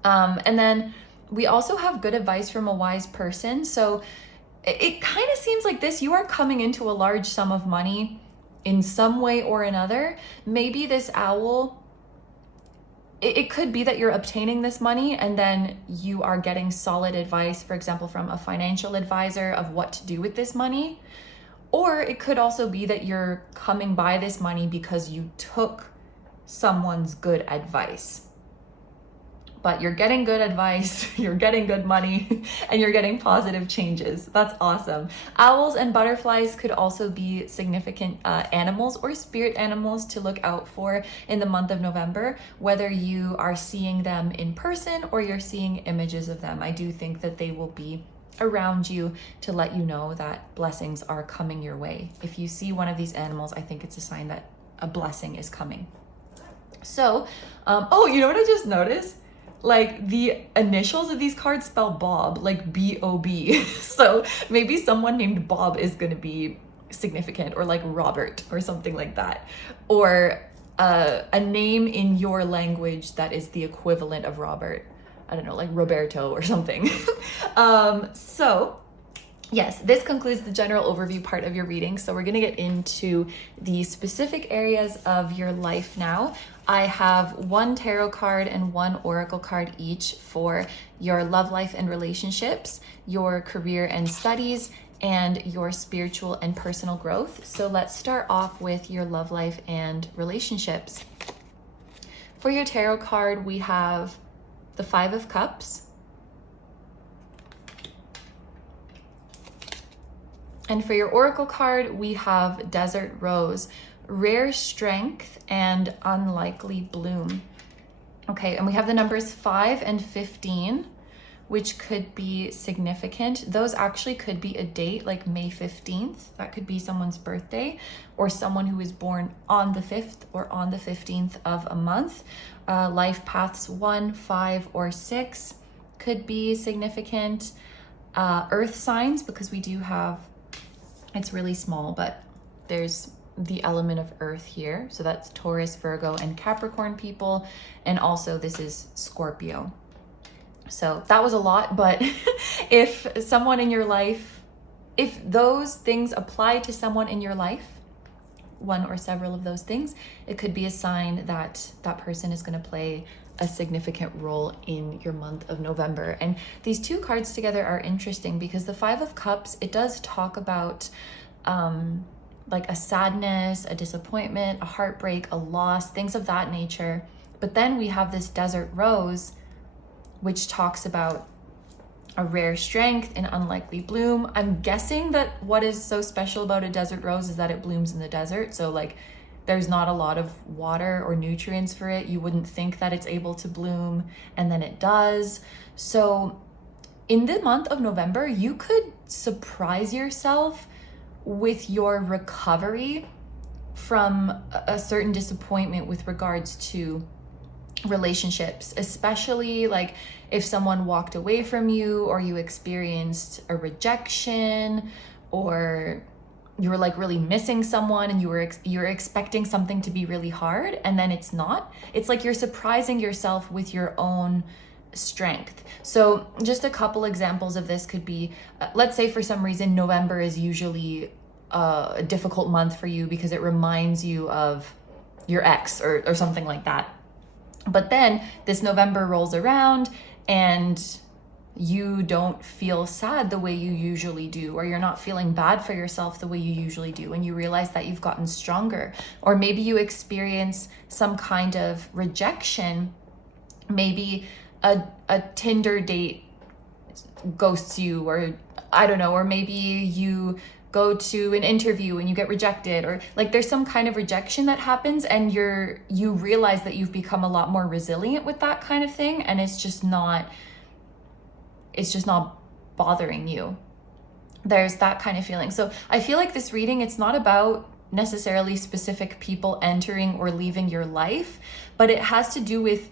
And then we also have good advice from a wise person. So it kind of seems like this, you are coming into a large sum of money in some way or another. Maybe this owl, it could be that you're obtaining this money and then you are getting solid advice, for example, from a financial advisor of what to do with this money. Or it could also be that you're coming by this money because you took someone's good advice. But you're getting good advice, you're getting good money, and you're getting positive changes. That's awesome. Owls and butterflies could also be significant animals or spirit animals to look out for in the month of November, whether you are seeing them in person or you're seeing images of them. I do think that they will be around you to let you know that blessings are coming your way. If you see one of these animals, I think it's a sign that a blessing is coming. So, oh, you know what I just noticed? Like the initials of these cards spell Bob, like B-O-B. So maybe someone named Bob is going to be significant, or like Robert or something like that. Or a name in your language that is the equivalent of Robert. I don't know, like Roberto or something. So yes, this concludes the general overview part of your reading. So we're going to get into the specific areas of your life now. I have one tarot card and one oracle card each for your love life and relationships, your career and studies, and your spiritual and personal growth. So let's start off with your love life and relationships. For your tarot card, we have the Five of Cups. And for your oracle card, we have Desert Rose, rare strength and unlikely bloom. Okay, and we have the numbers 5 and 15, which could be significant. Those actually could be a date like May 15th. That could be someone's birthday, or someone who is born on the 5th or on the 15th of a month. Life paths 1, 5, or 6 could be significant. Earth signs, because we do have, it's really small, but there's the element of earth here. So that's Taurus, Virgo, and Capricorn people. And also this is Scorpio. So that was a lot, but if someone in your life, if those things apply to someone in your life, one or several of those things, it could be a sign that that person is going to play a significant role in your month of November. And these two cards together are interesting because the Five of Cups, it does talk about like a sadness, a disappointment, a heartbreak, a loss, things of that nature. But then we have this Desert Rose, which talks about a rare strength and unlikely bloom. I'm guessing that what is so special about a desert rose is that it blooms in the desert. So like there's not a lot of water or nutrients for it. You wouldn't think that it's able to bloom, and then it does. So in the month of November, you could surprise yourself with your recovery from a certain disappointment with regards to relationships, especially like if someone walked away from you, or you experienced a rejection, or you were like really missing someone and you're expecting something to be really hard and then it's not. It's like you're surprising yourself with your own strength. So just a couple examples of this could be, let's say for some reason November is usually a difficult month for you because it reminds you of your ex or something like that. But then this November rolls around and you don't feel sad the way you usually do, or you're not feeling bad for yourself the way you usually do, and you realize that you've gotten stronger. Or maybe you experience some kind of rejection, maybe a Tinder date ghosts you, or I don't know, or maybe you go to an interview and you get rejected, or like there's some kind of rejection that happens and you realize that you've become a lot more resilient with that kind of thing, and it's just not bothering you. There's that kind of feeling. So I feel like this reading, it's not about necessarily specific people entering or leaving your life, but it has to do with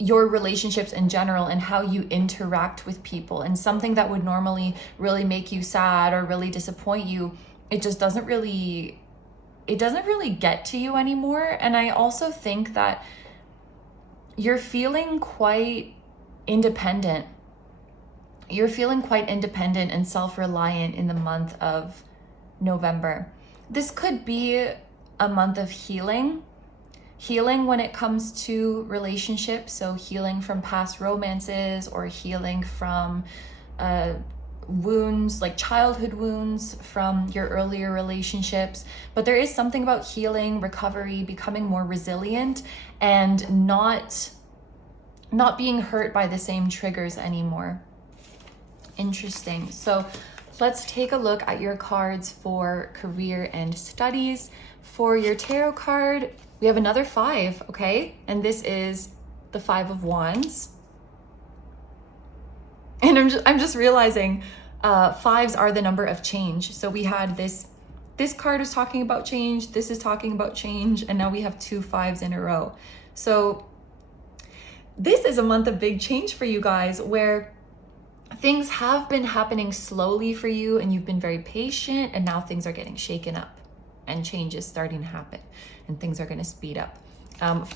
your relationships in general and how you interact with people. And something that would normally really make you sad or really disappoint you, it doesn't really get to you anymore. And I also think that you're feeling quite independent. You're feeling quite independent and self-reliant in the month of November. This could be a month of healing when it comes to relationships. So healing from past romances, or healing from wounds, like childhood wounds from your earlier relationships. But there is something about healing, recovery, becoming more resilient, and not being hurt by the same triggers anymore. Interesting. So let's take a look at your cards for career and studies. For your tarot card, we have another 5, okay? And this is the 5 of Wands. And I'm just realizing 5s are the number of change. So we had this card is talking about change, this is talking about change, and now we have 2 5s in a row. So this is a month of big change for you guys, where things have been happening slowly for you and you've been very patient, and now things are getting shaken up and change is starting to happen and things are going to speed up.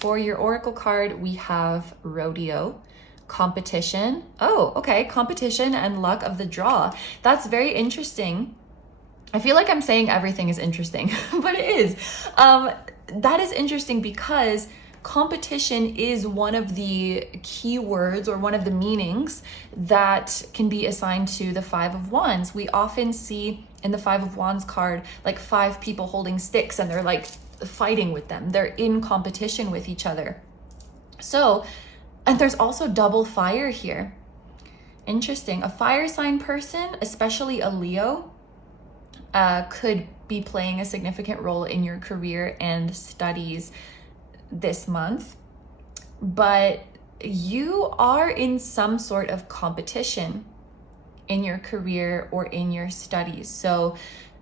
For your oracle card, we have Rodeo, competition. Oh, okay, competition and luck of the draw. That's very interesting. I feel like I'm saying everything is interesting, but it is. That is interesting because competition is one of the key words or one of the meanings that can be assigned to the Five of Wands. We often see in the Five of Wands card like 5 people holding sticks and they're like fighting with them. They're in competition with each other. So, and there's also double fire here. Interesting. A fire sign person, especially a Leo, could be playing a significant role in your career and studies this month, but you are in some sort of competition in your career or in your studies. So,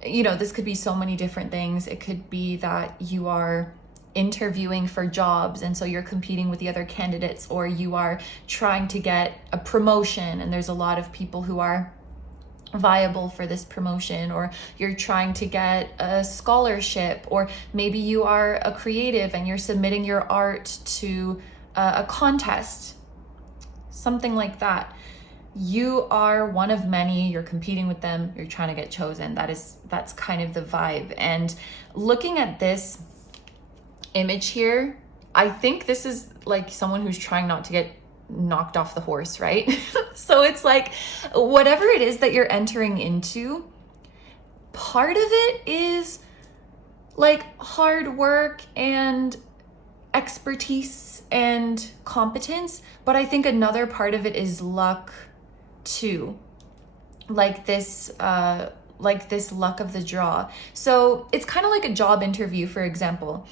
you know, this could be so many different things. It could be that you are interviewing for jobs and so you're competing with the other candidates, or you are trying to get a promotion and there's a lot of people who are viable for this promotion, or you're trying to get a scholarship, or maybe you are a creative and you're submitting your art to a contest, something like that. You are one of many, you're competing with them, you're trying to get chosen. That's kind of the vibe. And looking at this image here, I think this is like someone who's trying not to get knocked off the horse, right? So it's like whatever it is that you're entering into, part of it is like hard work and expertise and competence, but I think another part of it is luck too, like this luck of the draw. So it's kind of like a job interview, for example.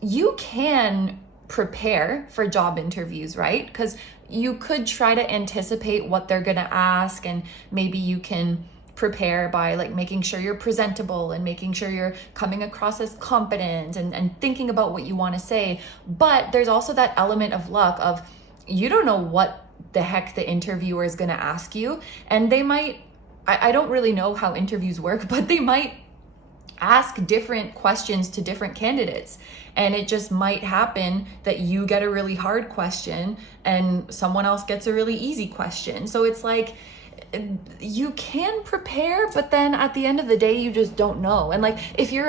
You can prepare for job interviews, right? Because you could try to anticipate what they're gonna ask, and maybe you can prepare by like making sure you're presentable and making sure you're coming across as competent and thinking about what you want to say. But there's also that element of luck of you don't know what the heck the interviewer is gonna ask you, and they might, I don't really know how interviews work, but they might ask different questions to different candidates, and it just might happen that you get a really hard question and someone else gets a really easy question. So it's like you can prepare, but then at the end of the day you just don't know. And like if you're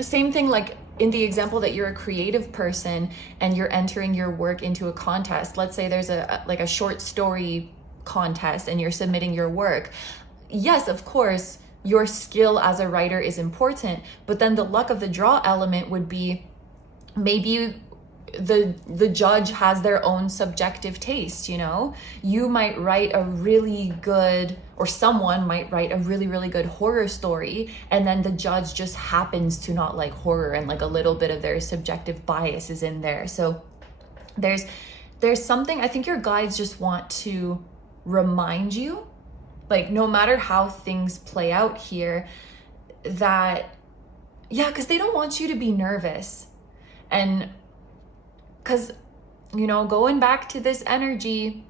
same thing, like in the example that you're a creative person and you're entering your work into a contest, let's say there's a short story contest and you're submitting your work. Yes, of course, your skill as a writer is important, but then the luck of the draw element would be maybe the judge has their own subjective taste, you know? You might write a really good, or someone might write a really, really good horror story, and then the judge just happens to not like horror, and like a little bit of their subjective bias is in there. So there's something, I think your guides just want to remind you, like no matter how things play out here, that, yeah, because they don't want you to be nervous. And because, you know, going back to this energy,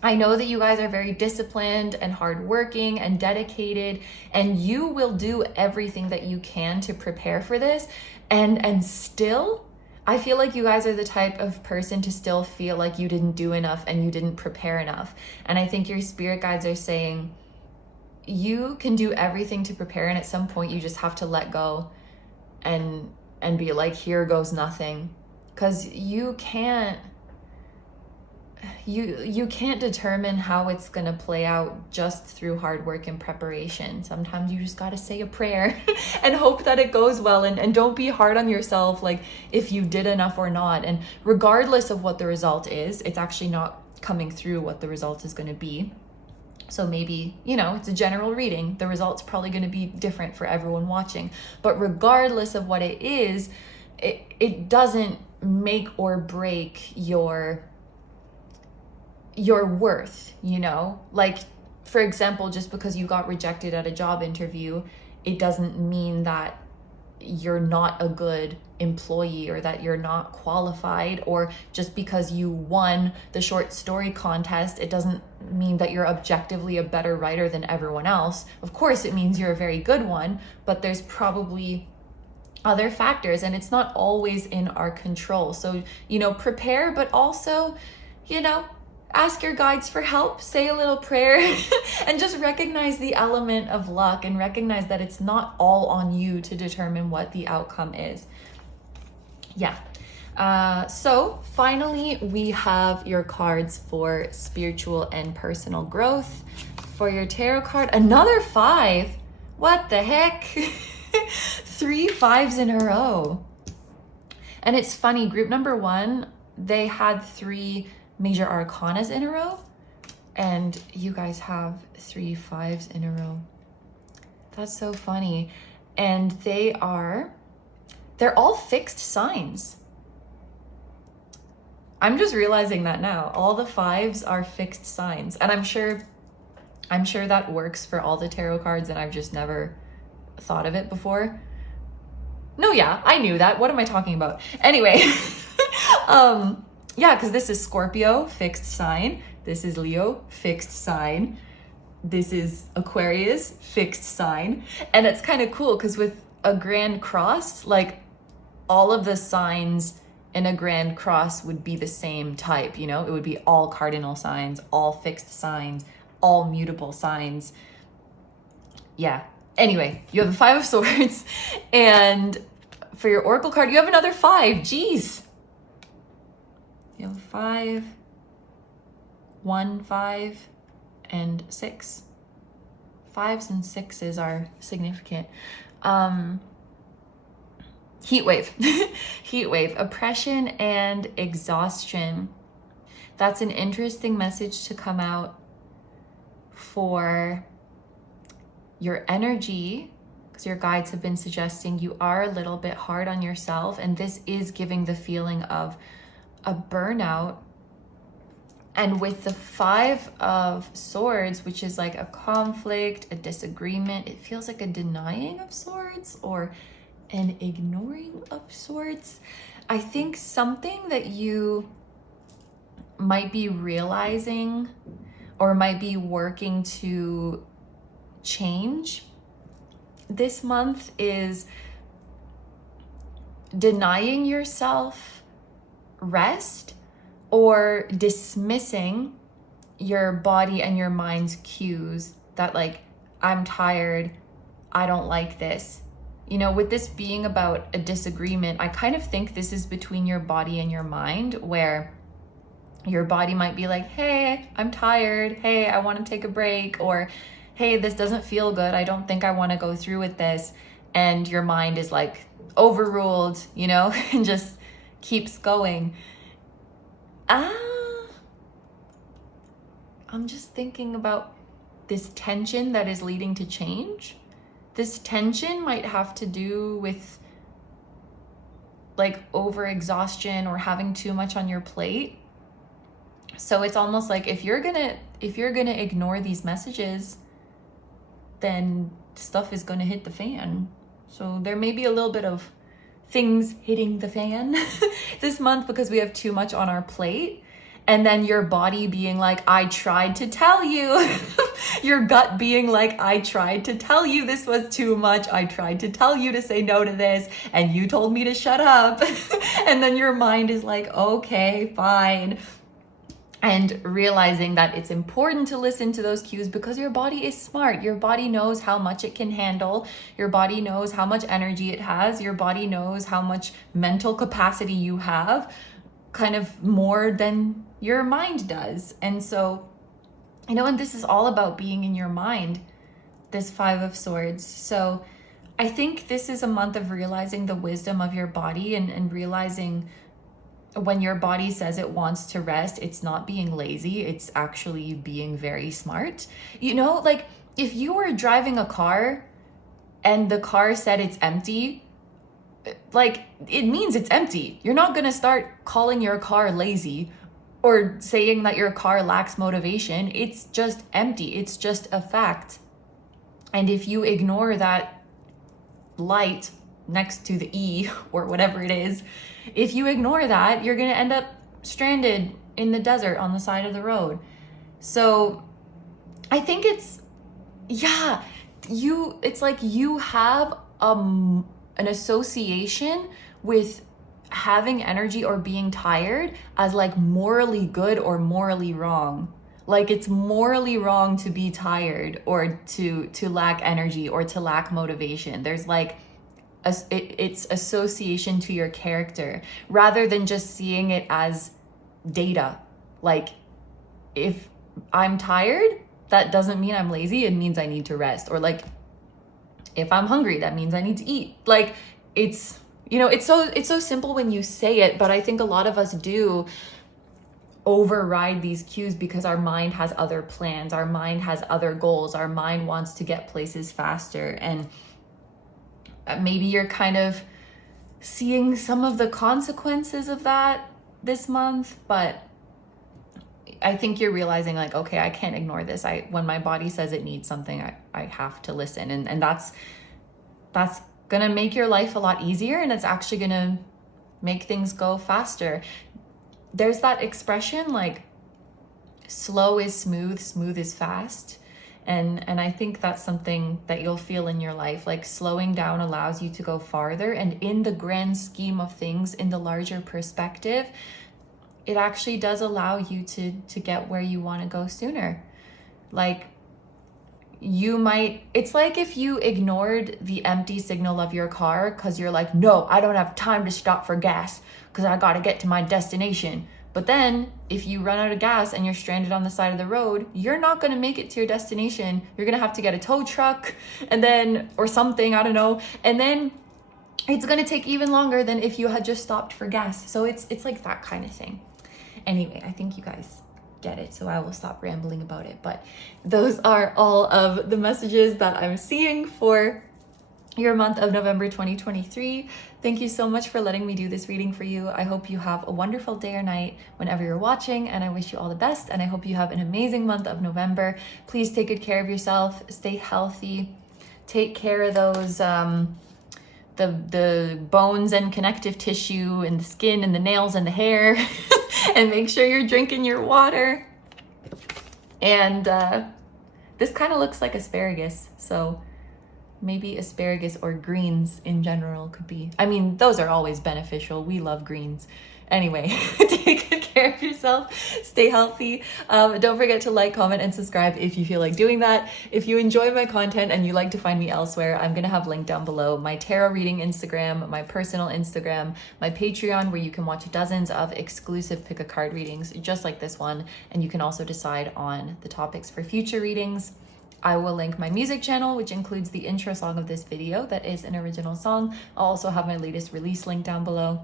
I know that you guys are very disciplined and hardworking and dedicated, and you will do everything that you can to prepare for this. And still, I feel like you guys are the type of person to still feel like you didn't do enough and you didn't prepare enough. And I think your spirit guides are saying you can do everything to prepare, and at some point you just have to let go and be like, here goes nothing. Because you can't determine how it's gonna play out just through hard work and preparation. Sometimes you just gotta say a prayer and hope that it goes well, and don't be hard on yourself like if you did enough or not. And regardless of what the result is, it's actually not coming through what the result is gonna be. So maybe, you know, it's a general reading. The result's probably gonna be different for everyone watching. But regardless of what it is, it doesn't make or break your worth, you know? Like, for example, just because you got rejected at a job interview, it doesn't mean that you're not a good employee or that you're not qualified. Or just because you won the short story contest, it doesn't mean that you're objectively a better writer than everyone else. Of course, it means you're a very good one, but there's probably other factors, and it's not always in our control. So, you know, prepare, but also, you know, ask your guides for help, say a little prayer, and just recognize the element of luck and recognize that it's not all on you to determine what the outcome is. Yeah. So finally, we have your cards for spiritual and personal growth. For your tarot card, another 5. What the heck? 3 5s in a row. And it's funny, group number 1, they had 3 major arcanas in a row, and you guys have 3 5s in a row. That's so funny. And they're all fixed signs. I'm just realizing that now. All the 5s are fixed signs. And I'm sure that works for all the tarot cards, and I've just never thought of it before. No, yeah, I knew that. What am I talking about? Anyway, yeah, because this is Scorpio, fixed sign. This is Leo, fixed sign. This is Aquarius, fixed sign. And it's kind of cool because with a grand cross, like all of the signs in a grand cross would be the same type, you know? It would be all cardinal signs, all fixed signs, all mutable signs. Yeah. Anyway, you have the 5 of Swords, and for your Oracle card, you have another 5. Jeez. You have 5, 1, 5, and 6. 5s and 6s are significant. Heat wave. Heat wave. Oppression and exhaustion. That's an interesting message to come out for your energy, because your guides have been suggesting you are a little bit hard on yourself, and this is giving the feeling of a burnout. And with the 5 of Swords, which is like a conflict, a disagreement, it feels like a denying of sorts or an ignoring of sorts. I think something that you might be realizing or might be working to change this month is denying yourself rest or dismissing your body and your mind's cues that, like, I'm tired, I don't like this. You know, with this being about a disagreement, I kind of think this is between your body and your mind, where your body might be like, hey, I'm tired, hey, I want to take a break, or hey, this doesn't feel good, I don't think I want to go through with this. And your mind is like overruled, you know, and just keeps going. I'm just thinking about this tension that is leading to change. This tension might have to do with like overexhaustion or having too much on your plate. So it's almost like if you're gonna ignore these messages, then stuff is gonna hit the fan. So there may be a little bit of things hitting the fan this month because we have too much on our plate. And then your body being like, I tried to tell you. Your gut being like, I tried to tell you this was too much. I tried to tell you to say no to this, and you told me to shut up. And then your mind is like, okay, fine. And realizing that it's important to listen to those cues because your body is smart. Your body knows how much it can handle. Your body knows how much energy it has. Your body knows how much mental capacity you have, kind of more than your mind does. And so, you know, and this is all about being in your mind, this 5 of Swords. So I think this is a month of realizing the wisdom of your body and realizing when your body says it wants to rest, it's not being lazy, it's actually being very smart. You know, like if you were driving a car and the car said it's empty, like it means it's empty. You're not gonna start calling your car lazy or saying that your car lacks motivation. It's just empty. It's just a fact. And if you ignore that light next to the E or whatever it is, if you ignore that, you're gonna end up stranded in the desert on the side of the road. So I think it's like you have an association with having energy or being tired as like morally good or morally wrong. Like it's morally wrong to be tired or to lack energy or to lack motivation. There's like it's association to your character rather than just seeing it as data. Like if I'm tired, that doesn't mean I'm lazy. It means I need to rest. Or like if I'm hungry, that means I need to eat. Like it's, you know, it's so simple when you say it, but I think a lot of us do override these cues because our mind has other plans, our mind has other goals, our mind wants to get places faster. And maybe you're kind of seeing some of the consequences of that this month, but I think you're realizing like, okay, I can't ignore this. When my body says it needs something, I have to listen. And that's gonna make your life a lot easier, and it's actually gonna make things go faster. There's that expression like slow is smooth, smooth is fast. And I think that's something that you'll feel in your life. Like slowing down allows you to go farther. And in the grand scheme of things, in the larger perspective, it actually does allow you to get where you want to go sooner. Like it's like if you ignored the empty signal of your car because you're like, no, I don't have time to stop for gas because I got to get to my destination. But then if you run out of gas and you're stranded on the side of the road, you're not going to make it to your destination. You're going to have to get a tow truck and then, or something, I don't know. And then it's going to take even longer than if you had just stopped for gas. So it's like that kind of thing. Anyway, I think you guys get it, so I will stop rambling about it. But those are all of the messages that I'm seeing for your month of November 2023. Thank you so much for letting me do this reading for you. I hope you have a wonderful day or night whenever you're watching, and I wish you all the best, and I hope you have an amazing month of November. Please take good care of yourself, stay healthy, take care of those the bones and connective tissue and the skin and the nails and the hair and make sure you're drinking your water. And this kind of looks like asparagus, so maybe asparagus or greens in general could be. I mean, those are always beneficial. We love greens. Anyway, take good care of yourself. Stay healthy. Don't forget to like, comment, and subscribe if you feel like doing that. If you enjoy my content and you like to find me elsewhere, I'm going to have linked down below my tarot reading Instagram, my personal Instagram, my Patreon, where you can watch dozens of exclusive pick a card readings just like this one. And you can also decide on the topics for future readings. I will link my music channel, which includes the intro song of this video that is an original song. I'll also have my latest release link down below.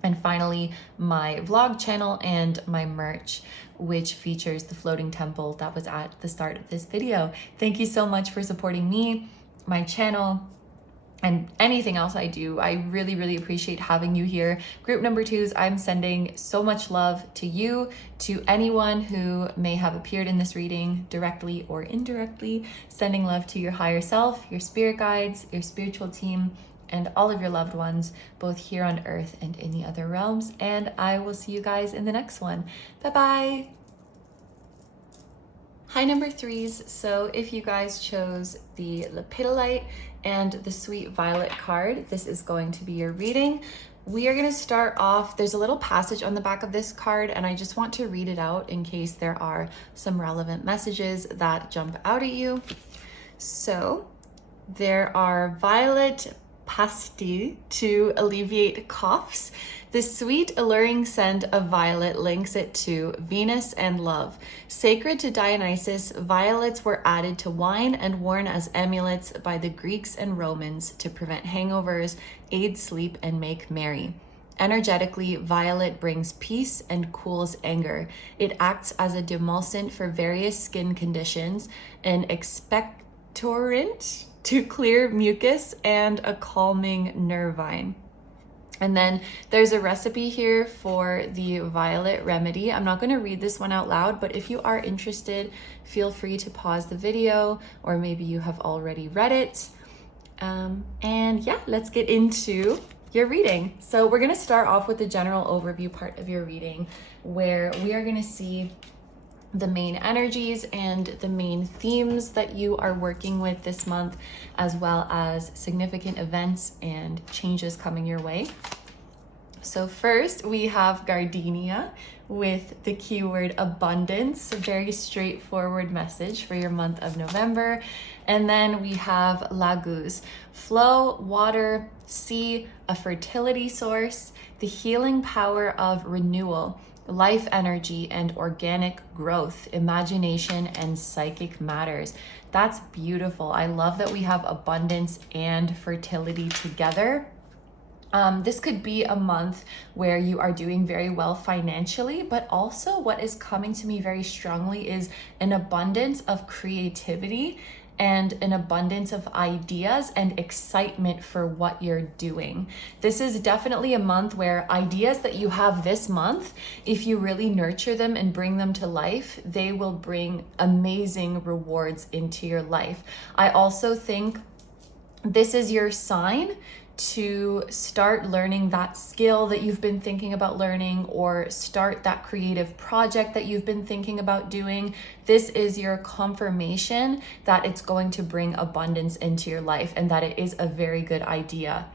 And finally, my vlog channel and my merch, which features the floating temple that was at the start of this video. Thank you so much for supporting me, my channel, and anything else I do. I really, really appreciate having you here. Group number 2s, I'm sending so much love to you, to anyone who may have appeared in this reading directly or indirectly. Sending love to your higher self, your spirit guides, your spiritual team, and all of your loved ones, both here on earth and in the other realms. And I will see you guys in the next one. Bye-bye. Hi, number 3s. So if you guys chose the Lepidolite and the Sweet Violet card, this is going to be your reading. We are going to start off, there's a little passage on the back of this card, and I just want to read it out in case there are some relevant messages that jump out at you. So there are violet pastilles to alleviate coughs. The sweet, alluring scent of violet links it to Venus and love. Sacred to Dionysus, violets were added to wine and worn as amulets by the Greeks and Romans to prevent hangovers, aid sleep, and make merry. Energetically, violet brings peace and cools anger. It acts as a demulcent for various skin conditions, an expectorant to clear mucus, and a calming nervine. And then there's a recipe here for the violet remedy. I'm not going to read this one out loud, but if you are interested, feel free to pause the video, or maybe you have already read it. And yeah, let's get into your reading. So we're going to start off with the general overview part of your reading, where we are going to see the main energies and the main themes that you are working with this month, as well as significant events and changes coming your way. So first we have gardenia with the keyword abundance, a very straightforward message for your month of November. And then we have laguz, flow, water, sea, a fertility source, the healing power of renewal, life energy and organic growth, imagination and psychic matters. That's beautiful. I love that we have abundance and fertility together. This could be a month where you are doing very well financially, but also what is coming to me very strongly is an abundance of creativity and an abundance of ideas and excitement for what you're doing. This is definitely a month where ideas that you have this month, if you really nurture them and bring them to life, they will bring amazing rewards into your life. I also think this is your sign to start learning that skill that you've been thinking about learning, or start that creative project that you've been thinking about doing. This is your confirmation that it's going to bring abundance into your life and that it is a very good idea.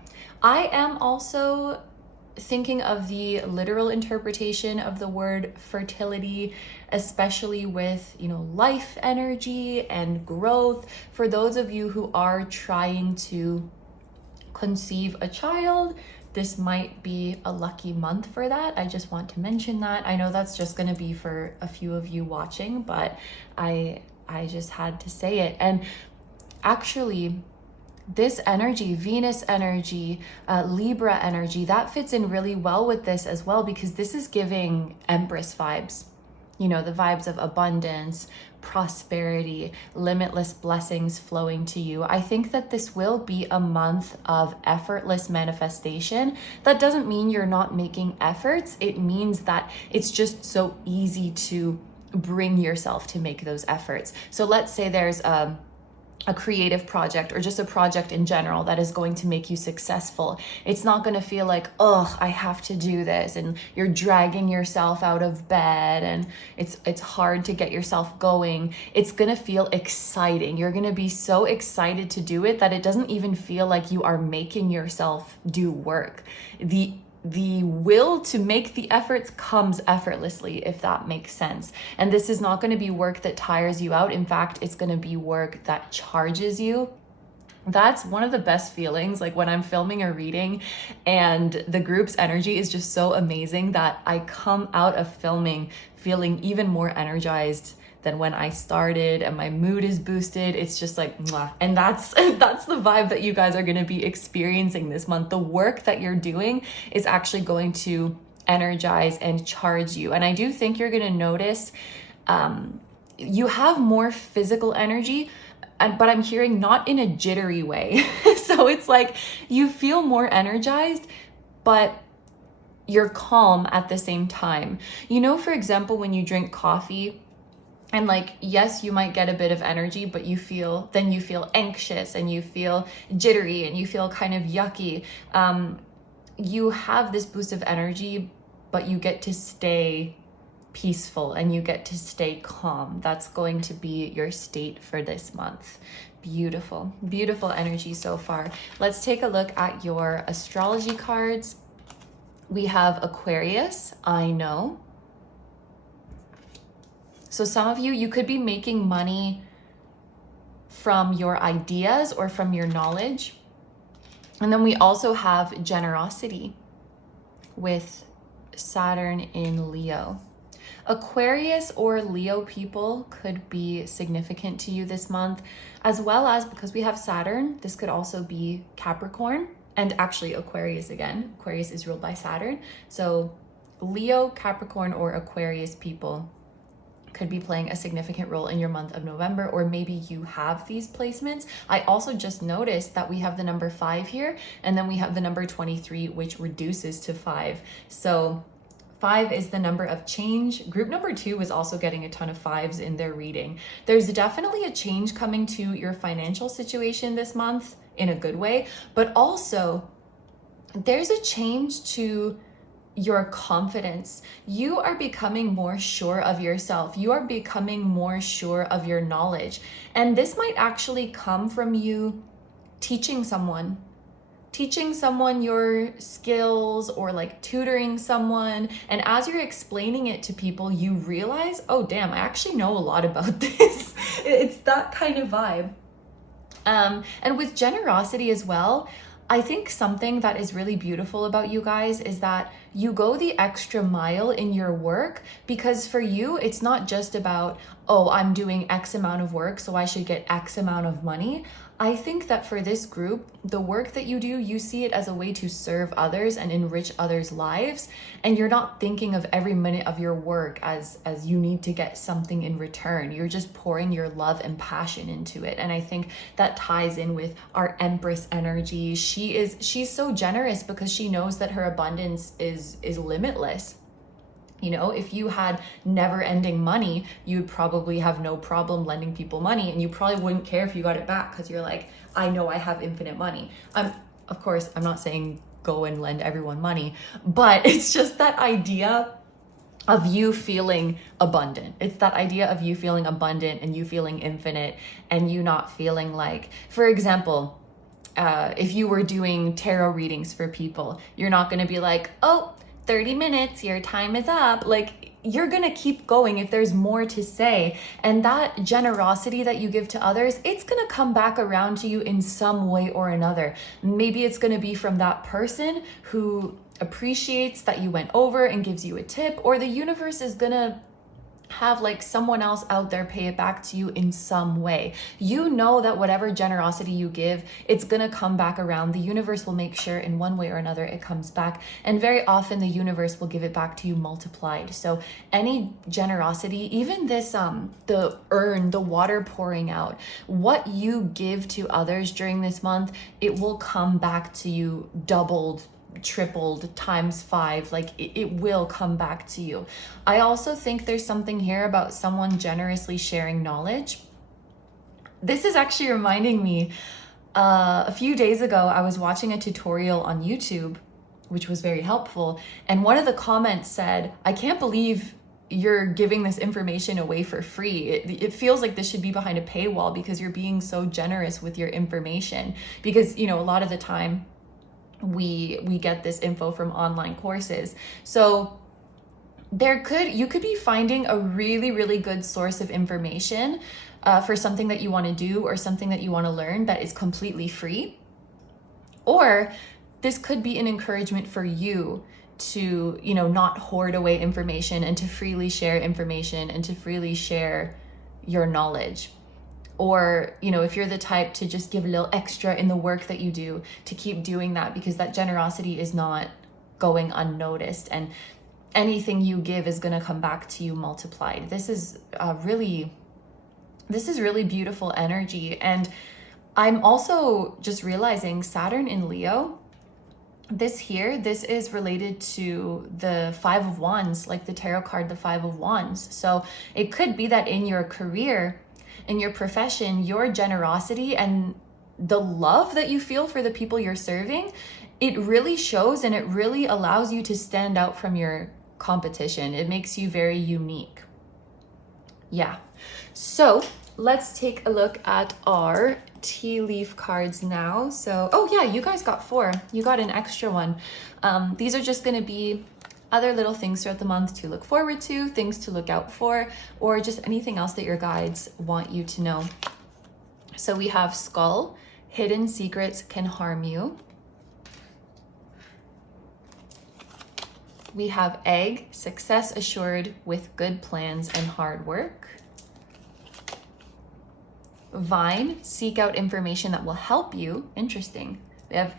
I am also thinking of the literal interpretation of the word fertility, especially with, life energy and growth. For those of you who are trying to conceive a child, this might be a lucky month for that. I just want to mention that. I know that's just going to be for a few of you watching, but I just had to say it. And actually, this energy, Venus energy, Libra energy, that fits in really well with this as well, because this is giving Empress vibes. The vibes of abundance, prosperity, limitless blessings flowing to you. I think that this will be a month of effortless manifestation. That doesn't mean you're not making efforts. It means that it's just so easy to bring yourself to make those efforts. So let's say there's a creative project or just a project in general that is going to make you successful. It's not going to feel like, I have to do this, and you're dragging yourself out of bed and it's hard to get yourself going. It's going to feel exciting. You're going to be so excited to do it that it doesn't even feel like you are making yourself do work. The will to make the efforts comes effortlessly, if that makes sense. And this is not going to be work that tires you out. In fact, it's going to be work that charges you. That's one of the best feelings, like when I'm filming a reading and the group's energy is just so amazing that I come out of filming feeling even more energized than when I started, and my mood is boosted. It's just like, mwah. And that's the vibe that you guys are going to be experiencing this month. The work that you're doing is actually going to energize and charge you. And I do think you're going to notice you have more physical energy, but I'm hearing not in a jittery way. So it's like you feel more energized, but you're calm at the same time. For example, when you drink coffee, and yes, you might get a bit of energy, but you feel anxious and you feel jittery and you feel kind of yucky. You have this boost of energy, but you get to stay peaceful and you get to stay calm. That's going to be your state for this month. Beautiful, beautiful energy so far. Let's take a look at your astrology cards. We have Aquarius, I know. So some of you could be making money from your ideas or from your knowledge. And then we also have generosity with Saturn in Leo. Aquarius or Leo people could be significant to you this month, as well as, because we have Saturn, this could also be Capricorn, and actually Aquarius again. Aquarius is ruled by Saturn. So Leo, Capricorn, or Aquarius people could be playing a significant role in your month of November, or maybe you have these placements. I also just noticed that we have the number 5 here, and then we have the number 23, which reduces to 5. So 5 is the number of change. Group number 2 is also getting a ton of 5s in their reading. There's definitely a change coming to your financial situation this month in a good way, but also there's a change to your confidence. You are becoming more sure of yourself. You are becoming more sure of your knowledge. And this might actually come from you teaching someone, teaching someone your skills or like tutoring someone. And as you're explaining it to people, you realize, oh damn, I actually know a lot about this. It's that kind of vibe. And with generosity as well, I think something that is really beautiful about you guys is that you go the extra mile in your work, because for you, it's not just about, oh, I'm doing X amount of work, so I should get X amount of money. I think that for this group, the work that you do, you see it as a way to serve others and enrich others' lives. And you're not thinking of every minute of your work as you need to get something in return. You're just pouring your love and passion into it. And I think that ties in with our Empress energy. She's so generous because she knows that her abundance is limitless. You know, if you had never-ending money, you'd probably have no problem lending people money, and you probably wouldn't care if you got it back because you're like, I know I have infinite money. Of course, I'm not saying go and lend everyone money, but it's just that idea of you feeling abundant. It's that idea of you feeling abundant and you feeling infinite, and you not feeling like, for example, if you were doing tarot readings for people, you're not going to be like, oh, 30 minutes, your time is up. Like, you're gonna keep going if there's more to say. And that generosity that you give to others, it's gonna come back around to you in some way or another. Maybe it's gonna be from that person who appreciates that you went over and gives you a tip, or the universe is gonna have like someone else out there pay it back to you in some way. You know that whatever generosity you give, it's gonna come back around. The universe will make sure in one way or another it comes back, and very often the universe will give it back to you multiplied. So any generosity, even this the urn, the water pouring out, what you give to others during this month, it will come back to you doubled, tripled, times 5. Like it will come back to you. I also think there's something here about someone generously sharing knowledge. This is actually reminding me, a few days ago, I was watching a tutorial on YouTube, which was very helpful. And one of the comments said, I can't believe you're giving this information away for free. It feels like this should be behind a paywall because you're being so generous with your information. Because, you know, a lot of the time, we get this info from online courses. So you could be finding a really, really good source of information for something that you want to do or something that you want to learn that is completely free. Or this could be an encouragement for you to, you know, not hoard away information and to freely share information and to freely share your knowledge. Or, you know, if you're the type to just give a little extra in the work that you do, to keep doing that, because that generosity is not going unnoticed, and anything you give is going to come back to you multiplied. This is really beautiful energy. And I'm also just realizing Saturn in Leo, this is related to the 5 of Wands, like the tarot card, the 5 of Wands. So it could be that in your career, in your profession, your generosity and the love that you feel for the people you're serving, it really shows, and it really allows you to stand out from your competition. It makes you very unique. Yeah. So let's take a look at our tea leaf cards now. So, oh yeah, you guys got 4. You got an extra one. These are just going to be other little things throughout the month to look forward to, things to look out for, or just anything else that your guides want you to know. So we have Skull, hidden secrets can harm you. We have Egg, success assured with good plans and hard work. Vine, seek out information that will help you. Interesting. We have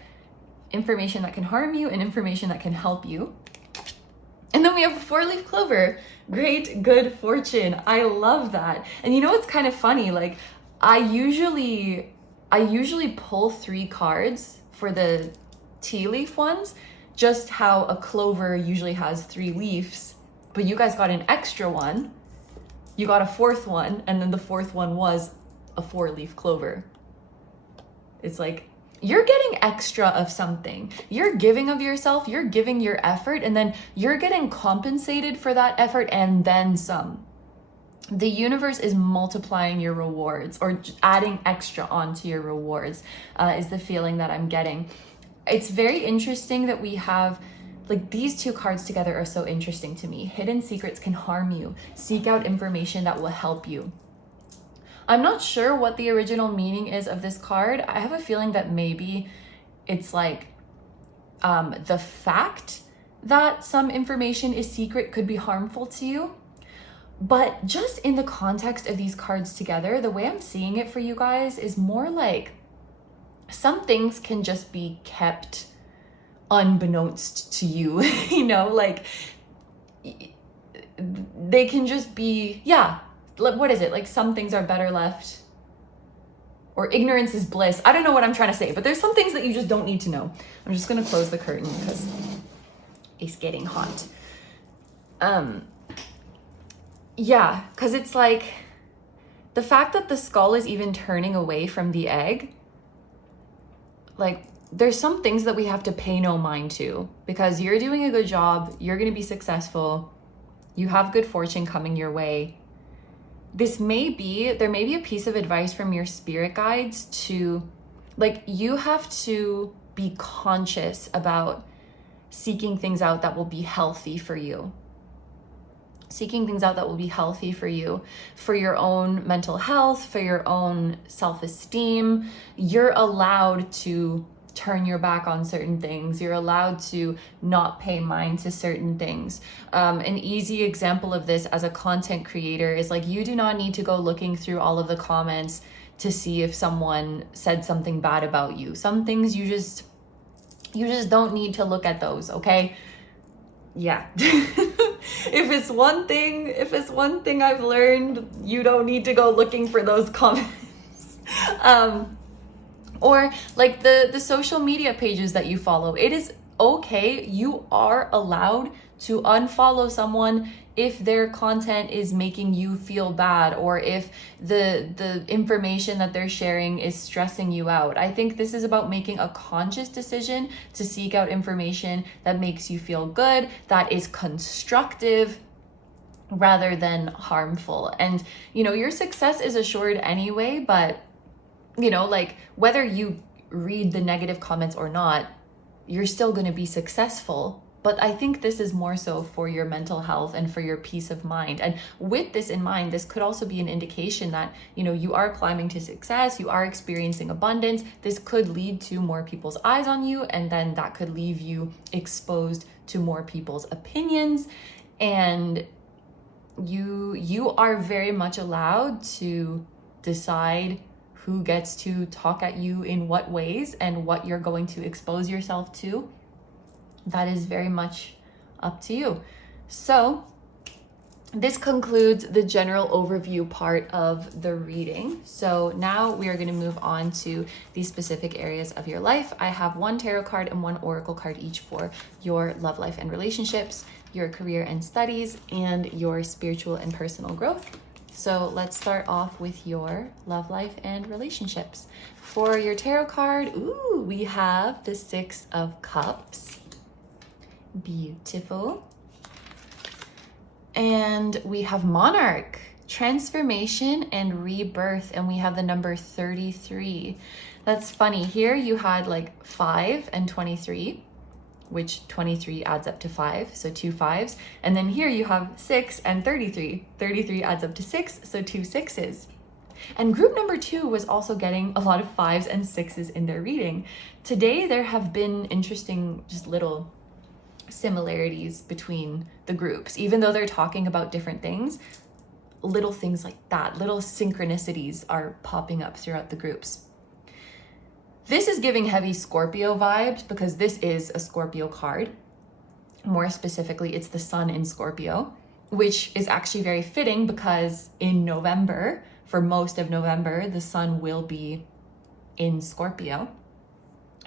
information that can harm you and information that can help you. And then we have a 4-leaf clover, great good fortune. I love that. And you know what's kind of funny? Like I usually pull 3 cards for the tea leaf ones, just how a clover usually has 3 leaves, but you guys got an extra one. You got a 4th one, and then the 4th one was a 4-leaf clover. It's like, you're getting extra of something. You're giving of yourself, you're giving your effort, and then you're getting compensated for that effort and then some. The universe is multiplying your rewards, or adding extra onto your rewards, is the feeling that I'm getting. it's very interesting that we have, like, these two cards together are so interesting to me. Hidden secrets can harm you. Seek out information that will help you. I'm not sure what the original meaning is of this card. I have a feeling that maybe it's like the fact that some information is secret could be harmful to you. But just in the context of these cards together, the way I'm seeing it for you guys is more like some things can just be kept unbeknownst to you, you know, like they can just be, yeah, what is it? Like some things are better left, or ignorance is bliss. I don't know what I'm trying to say, but there's some things that you just don't need to know. I'm just going to close the curtain because it's getting hot. Yeah, because it's like the fact that the skull is even turning away from the egg, like there's some things that we have to pay no mind to, because you're doing a good job, you're going to be successful, you have good fortune coming your way. There may be a piece of advice from your spirit guides to, like, you have to be conscious about seeking things out that will be healthy for you. Seeking things out that will be healthy for you, for your own mental health, for your own self-esteem. You're allowed to turn your back on certain things. You're allowed to not pay mind to certain things. An easy example of this as a content creator is like, you do not need to go looking through all of the comments to see if someone said something bad about you. Some things you just don't need to look at those, okay? Yeah. If it's one thing I've learned, you don't need to go looking for those comments. Or like the social media pages that you follow. It is okay. You are allowed to unfollow someone if their content is making you feel bad, or if the information that they're sharing is stressing you out. I think this is about making a conscious decision to seek out information that makes you feel good, that is constructive rather than harmful. And, you know, your success is assured anyway, but, you know, like whether you read the negative comments or not, you're still going to be successful. But I think this is more so for your mental health and for your peace of mind. And with this in mind, this could also be an indication that, you know, you are climbing to success, you are experiencing abundance. This could lead to more people's eyes on you, and then that could leave you exposed to more people's opinions. And you are very much allowed to decide who gets to talk at you in what ways and what you're going to expose yourself to. That is very much up to you. So this concludes the general overview part of the reading. So now we are going to move on to the specific areas of your life. I have one tarot card and one oracle card each for your love life and relationships, your career and studies, and your spiritual and personal growth. So let's start off with your love life and relationships. For your tarot card, we have the 6 of Cups. Beautiful. And we have Monarch, transformation and rebirth, and we have the number 33. That's funny. Here you had like 5 and 23, which 23 adds up to 5, so 2 5s. And then here you have 6 and 33. 33 adds up to 6, so 2 6s. And group number 2 was also getting a lot of 5s and 6s in their reading. Today there have been interesting, just little similarities between the groups, even though they're talking about different things. Little things like that, little synchronicities are popping up throughout the groups. This is giving heavy Scorpio vibes because this is a Scorpio card. More specifically, it's the Sun in Scorpio, which is actually very fitting because in November, for most of November, the Sun will be in Scorpio.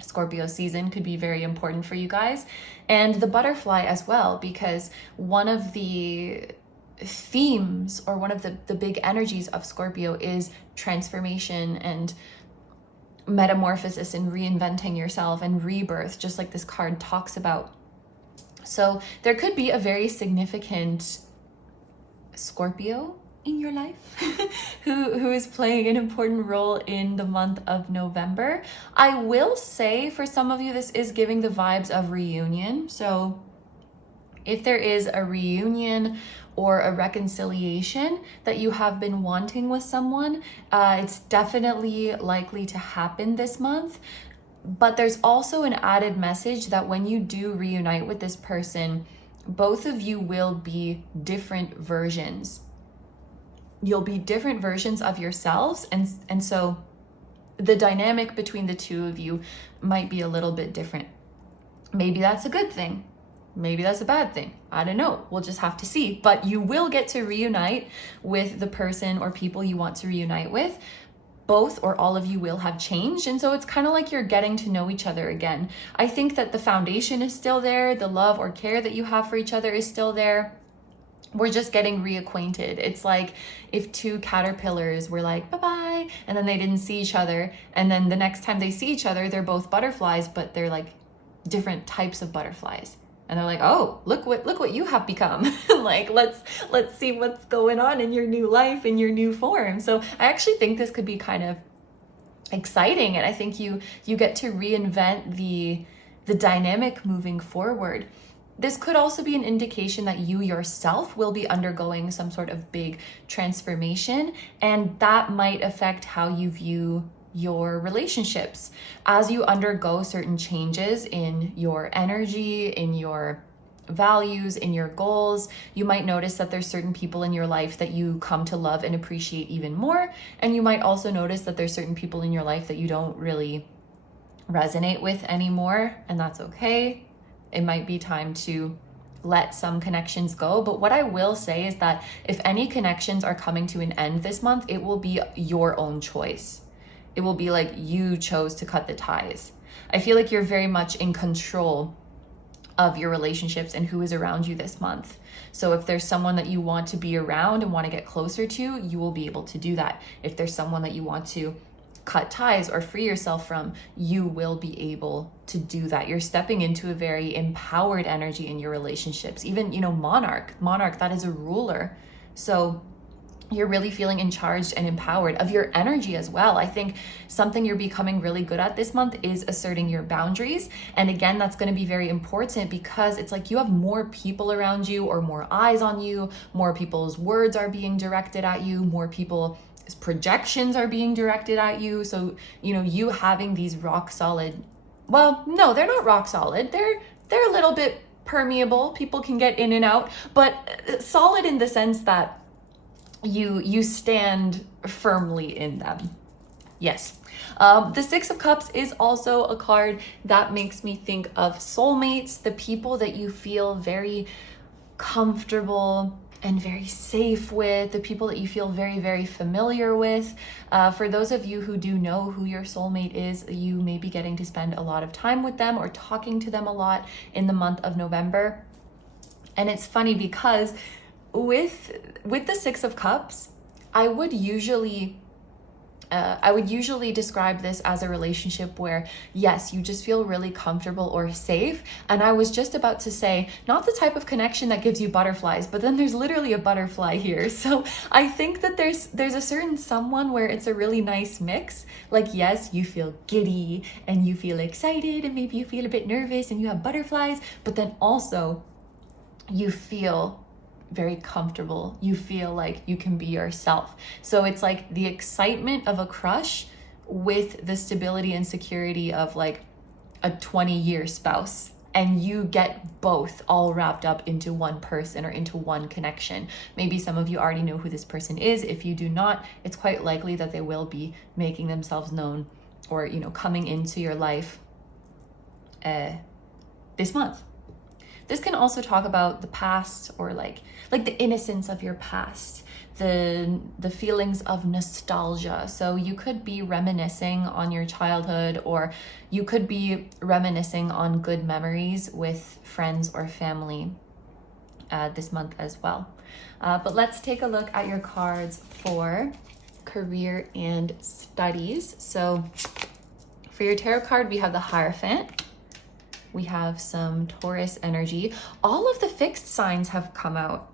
Scorpio season could be very important for you guys, and the butterfly as well, because one of the themes or one of the big energies of Scorpio is transformation and metamorphosis and reinventing yourself and rebirth, just like this card talks about. So there could be a very significant Scorpio in your life who is playing an important role in the month of November. I will say for some of you, this is giving the vibes of reunion. So if there is a reunion or a reconciliation that you have been wanting with someone, it's definitely likely to happen this month. But there's also an added message that when you do reunite with this person, both of you will be different versions. You'll be different versions of yourselves. And so the dynamic between the two of you might be a little bit different. Maybe that's a good thing. Maybe that's a bad thing. I don't know. We'll just have to see. But you will get to reunite with the person or people you want to reunite with. Both or all of you will have changed. And so it's kind of like you're getting to know each other again. I think that the foundation is still there. The love or care that you have for each other is still there. We're just getting reacquainted. It's like if two caterpillars were like, bye-bye, and then they didn't see each other. And then the next time they see each other, they're both butterflies, but they're like different types of butterflies. And they're like, oh, look what you have become. Like, let's see what's going on in your new life, in your new form. So I actually think this could be kind of exciting. And I think you get to reinvent the dynamic moving forward. This could also be an indication that you yourself will be undergoing some sort of big transformation. And that might affect how you view your relationships as you undergo certain changes in your energy, in your values, in your goals. You might notice that there's certain people in your life that you come to love and appreciate even more. And you might also notice that there's certain people in your life that you don't really resonate with anymore, and that's okay. It might be time to let some connections go. But what I will say is that if any connections are coming to an end this month, it will be your own choice. It will be like you chose to cut the ties. I feel like you're very much in control of your relationships and who is around you this month. So if there's someone that you want to be around and want to get closer to, you will be able to do that. If there's someone that you want to cut ties or free yourself from, you will be able to do that. You're stepping into a very empowered energy in your relationships. Even, monarch, that is a ruler. So you're really feeling in charge and empowered of your energy as well. I think something you're becoming really good at this month is asserting your boundaries. And again, that's going to be very important because it's like you have more people around you or more eyes on you, more people's words are being directed at you, more people's projections are being directed at you. So, you having these rock solid, well, no, they're not rock solid. They're a little bit permeable. People can get in and out, but solid in the sense that you stand firmly in them. Yes. The Six of Cups is also a card that makes me think of soulmates, the people that you feel very comfortable and very safe with, the people that you feel very, very familiar with. For those of you who do know who your soulmate is, you may be getting to spend a lot of time with them or talking to them a lot in the month of November. And it's funny because with the Six of Cups, I would usually describe this as a relationship where, yes, you just feel really comfortable or safe. And I was just about to say, not the type of connection that gives you butterflies, but then there's literally a butterfly here. So I think that there's a certain someone where it's a really nice mix. Like, yes, you feel giddy and you feel excited and maybe you feel a bit nervous and you have butterflies, but then also you feel very comfortable. You feel like you can be yourself. So it's like the excitement of a crush with the stability and security of like a 20-year spouse. And you get both all wrapped up into one person or into one connection. Maybe some of you already know who this person is. If you do not, it's quite likely that they will be making themselves known or, coming into your life this month. This can also talk about the past or like the innocence of your past, the feelings of nostalgia. So you could be reminiscing on your childhood, or you could be reminiscing on good memories with friends or family this month as well. But let's take a look at your cards for career and studies. So for your tarot card, we have the Hierophant. We have some Taurus energy. All of the fixed signs have come out.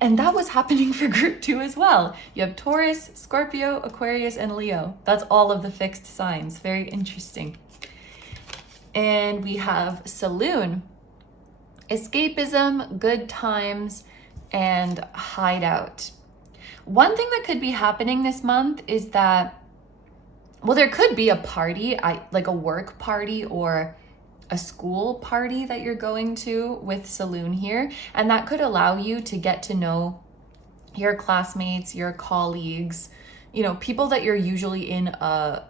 And that was happening for group 2 as well. You have Taurus, Scorpio, Aquarius, and Leo. That's all of the fixed signs. Very interesting. And we have Saloon, escapism, good times, and hideout. One thing that could be happening this month is that, well, there could be a party, like a work party or a school party that you're going to with Saloon here. And that could allow you to get to know your classmates, your colleagues, you know, people that you're usually in a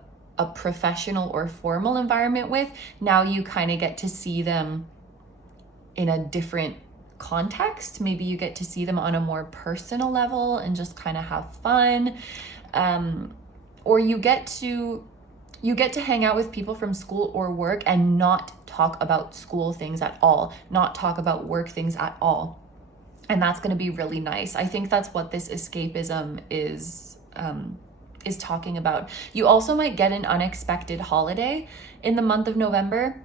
professional or formal environment with. Now you kind of get to see them in a different context. Maybe you get to see them on a more personal level and just kind of have fun. Or you get to hang out with people from school or work and not talk about school things at all, not talk about work things at all. And that's going to be really nice. I think that's what this escapism is talking about. You also might get an unexpected holiday in the month of November.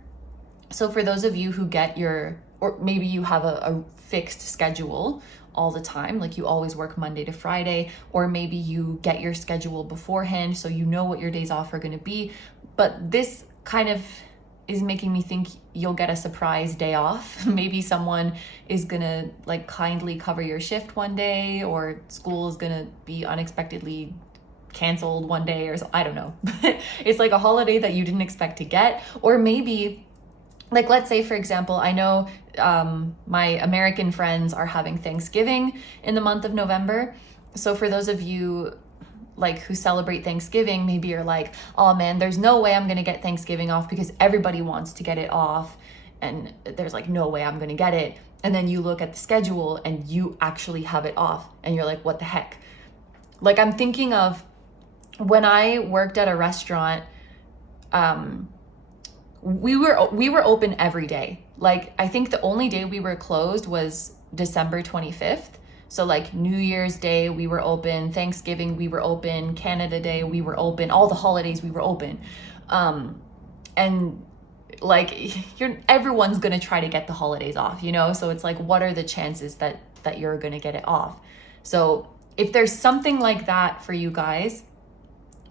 So for those of you who get or maybe you have a fixed schedule all the time, like you always work Monday to Friday, or maybe you get your schedule beforehand so you know what your days off are going to be. But this kind of is making me think you'll get a surprise day off. Maybe someone is going to like kindly cover your shift one day, or school is going to be unexpectedly canceled one day, or I don't know. It's like a holiday that you didn't expect to get. Or maybe, like, let's say, for example, I know my American friends are having Thanksgiving in the month of November. So for those of you like who celebrate Thanksgiving, maybe you're like, oh man, there's no way I'm going to get Thanksgiving off because everybody wants to get it off. And there's like no way I'm going to get it. And then you look at the schedule and you actually have it off. And you're like, what the heck? Like, I'm thinking of when I worked at a restaurant, we were open every day. Like, I think the only day we were closed was December 25th. So like New Year's Day, we were open. Thanksgiving, we were open. Canada Day, we were open. All the holidays, we were open. And like, everyone's going to try to get the holidays off, you know? So it's like, what are the chances that you're going to get it off? So if there's something like that for you guys,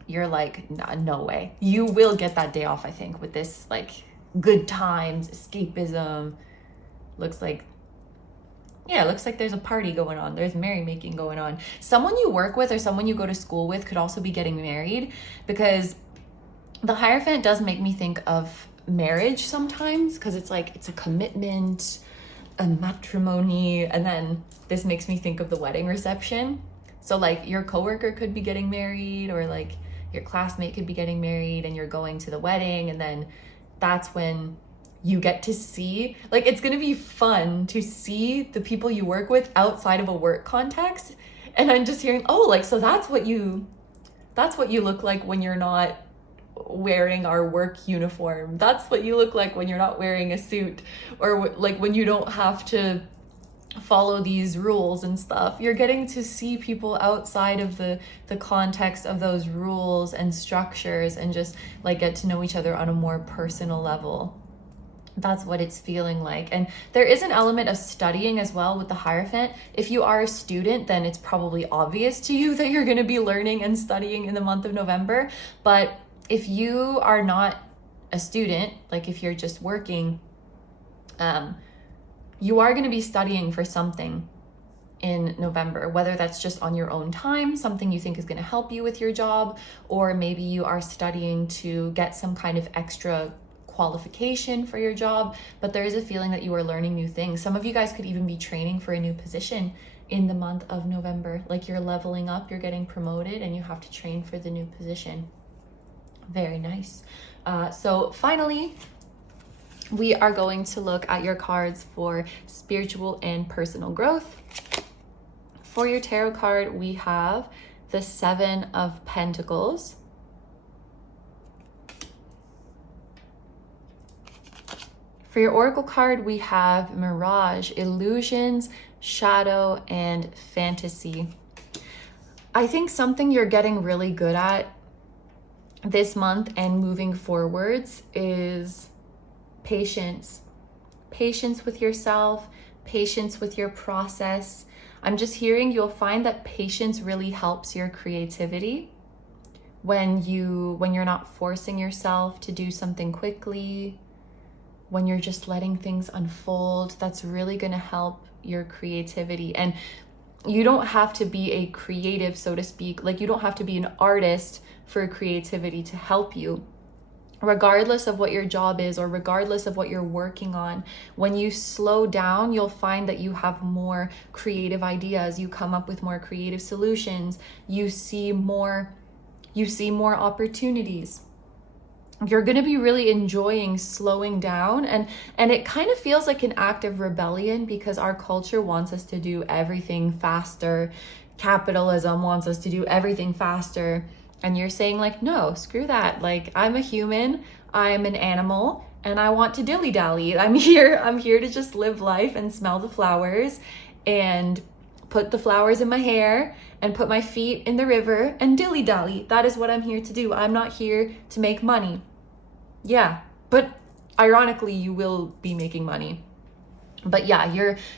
you're like, no way. You will get that day off, I think, with this like good times, escapism. Looks like there's a party going on. There's merrymaking going on. Someone you work with or someone you go to school with could also be getting married, because the Hierophant does make me think of marriage sometimes, because it's like, it's a commitment, a matrimony, and then this makes me think of the wedding reception. So like your coworker could be getting married, or like your classmate could be getting married, and you're going to the wedding, and then that's when you get to see, like, it's gonna be fun to see the people you work with outside of a work context. And I'm just hearing, oh, like, so that's what you look like when you're not wearing our work uniform. That's what you look like when you're not wearing a suit, or like when you don't have to follow these rules and stuff. You're getting to see people outside of the context of those rules and structures, and just like get to know each other on a more personal level. That's what it's feeling like. And there is an element of studying as well with the Hierophant. If you are a student, then it's probably obvious to you that you're going to be learning and studying in the month of November. But if you are not a student, like if you're just working, you are going to be studying for something in November, whether that's just on your own time, something you think is going to help you with your job, or maybe you are studying to get some kind of extra qualification for your job. But there is a feeling that you are learning new things. Some of you guys could even be training for a new position in the month of November. Like, you're leveling up, you're getting promoted, and you have to train for the new position. Very nice. So finally, we are going to look at your cards for spiritual and personal growth. For your tarot card, we have the Seven of Pentacles. For your oracle card, we have Mirage, Illusions, Shadow, and Fantasy. I think something you're getting really good at this month and moving forwards is patience. Patience with yourself, patience with your process. I'm just hearing you'll find that patience really helps your creativity when you're not forcing yourself to do something quickly, when you're just letting things unfold. That's really going to help your creativity. And you don't have to be a creative, so to speak. Like, you don't have to be an artist for creativity to help you. Regardless of what your job is, or regardless of what you're working on, when you slow down, you'll find that you have more creative ideas. You come up with more creative solutions. You see more opportunities. You're going to be really enjoying slowing down, and it kind of feels like an act of rebellion, because our culture wants us to do everything faster. Capitalism wants us to do everything faster, and you're saying like, no, screw that. Like, I'm a human, I'm an animal, and I want to dilly-dally. I'm here to just live life and smell the flowers and put the flowers in my hair and put my feet in the river and dilly-dally. That is what I'm here to do. I'm not here to make money. Yeah, but ironically, you will be making money. But yeah,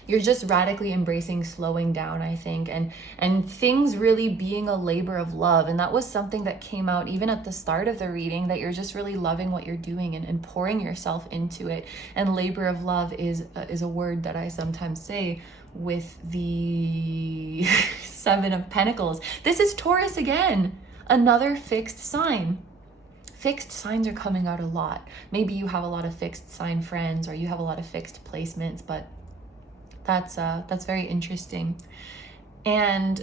you're just radically embracing slowing down, I think, and things really being a labor of love. And that was something that came out even at the start of the reading, that you're just really loving what you're doing and pouring yourself into it. And labor of love is a word that I sometimes say with the Seven of Pentacles. This is Taurus again, another fixed sign. Fixed signs are coming out a lot. Maybe you have a lot of fixed sign friends, or you have a lot of fixed placements, but that's very interesting. And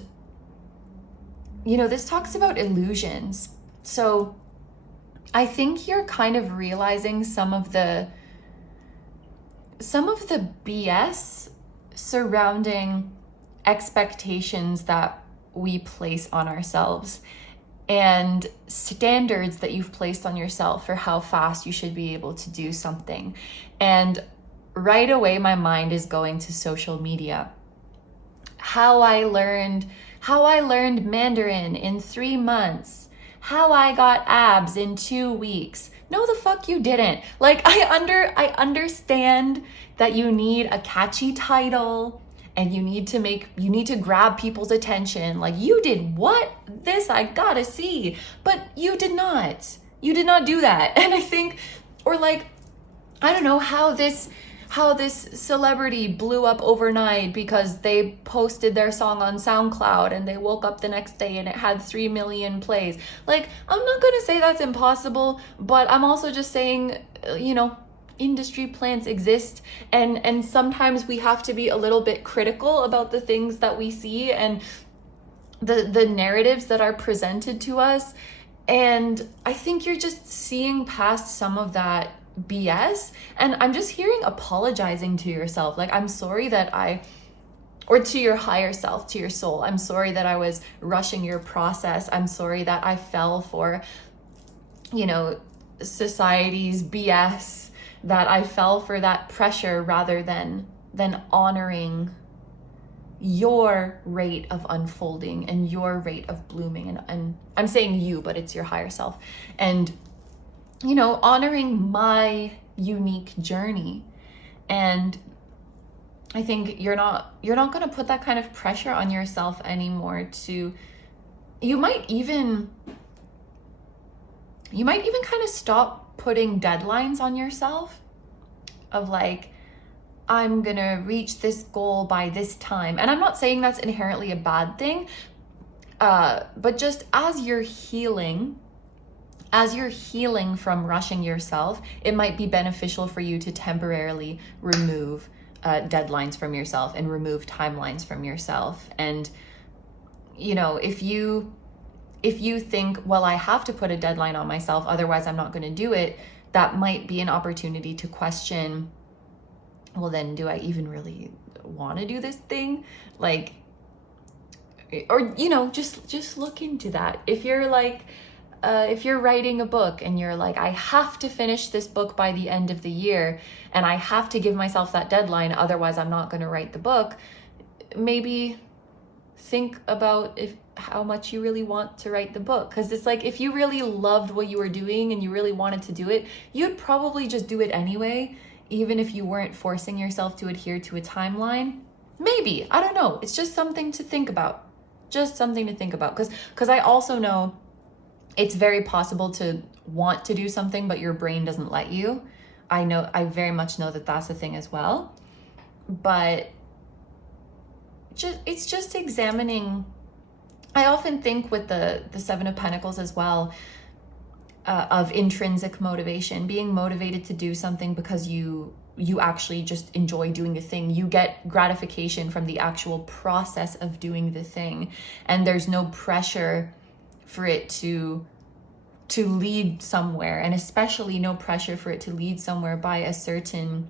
this talks about illusions. So I think you're kind of realizing some of the BS surrounding expectations that we place on ourselves, and standards that you've placed on yourself for how fast you should be able to do something. And right away, my mind is going to social media. How I learned Mandarin in 3 months. How I got abs in 2 weeks. No, the fuck you didn't. Like, I understand that you need a catchy title, and you need to grab people's attention. Like, you did what? This I gotta see. But you did not do that. And I think, or like, I don't know how this celebrity blew up overnight because they posted their song on SoundCloud and they woke up the next day and it had 3 million plays. Like, I'm not gonna say that's impossible, but I'm also just saying, industry plants exist, and sometimes we have to be a little bit critical about the things that we see and the narratives that are presented to us. And I think you're just seeing past some of that BS, and I'm just hearing apologizing to yourself. Like, I'm sorry that or to your higher self, to your soul, I'm sorry that I was rushing your process. I'm sorry that I fell for society's BS, that I fell for that pressure rather than honoring your rate of unfolding and your rate of blooming. And I'm saying you, but it's your higher self. And, honoring my unique journey. And I think you're not going to put that kind of pressure on yourself anymore. You might even kind of stop putting deadlines on yourself of like, I'm gonna reach this goal by this time. And I'm not saying that's inherently a bad thing, but just as you're healing from rushing yourself, it might be beneficial for you to temporarily remove deadlines from yourself and remove timelines from yourself. And if you think, well, I have to put a deadline on myself, otherwise I'm not going to do it, that might be an opportunity to question, well, then do I even really want to do this thing? Like, or, just look into that. If you're like, if you're writing a book and you're like, I have to finish this book by the end of the year and I have to give myself that deadline, otherwise I'm not going to write the book, maybe think about how much you really want to write the book. Because it's like, if you really loved what you were doing and you really wanted to do it, you'd probably just do it anyway, even if you weren't forcing yourself to adhere to a timeline. Maybe, I don't know. It's just something to think about. Just something to think about. Because I also know it's very possible to want to do something, but your brain doesn't let you. I very much know that that's a thing as well. But it's just examining. I often think with the Seven of Pentacles as well, of intrinsic motivation, being motivated to do something because you actually just enjoy doing the thing. You get gratification from the actual process of doing the thing, and there's no pressure for it to lead somewhere, and especially no pressure for it to lead somewhere by a certain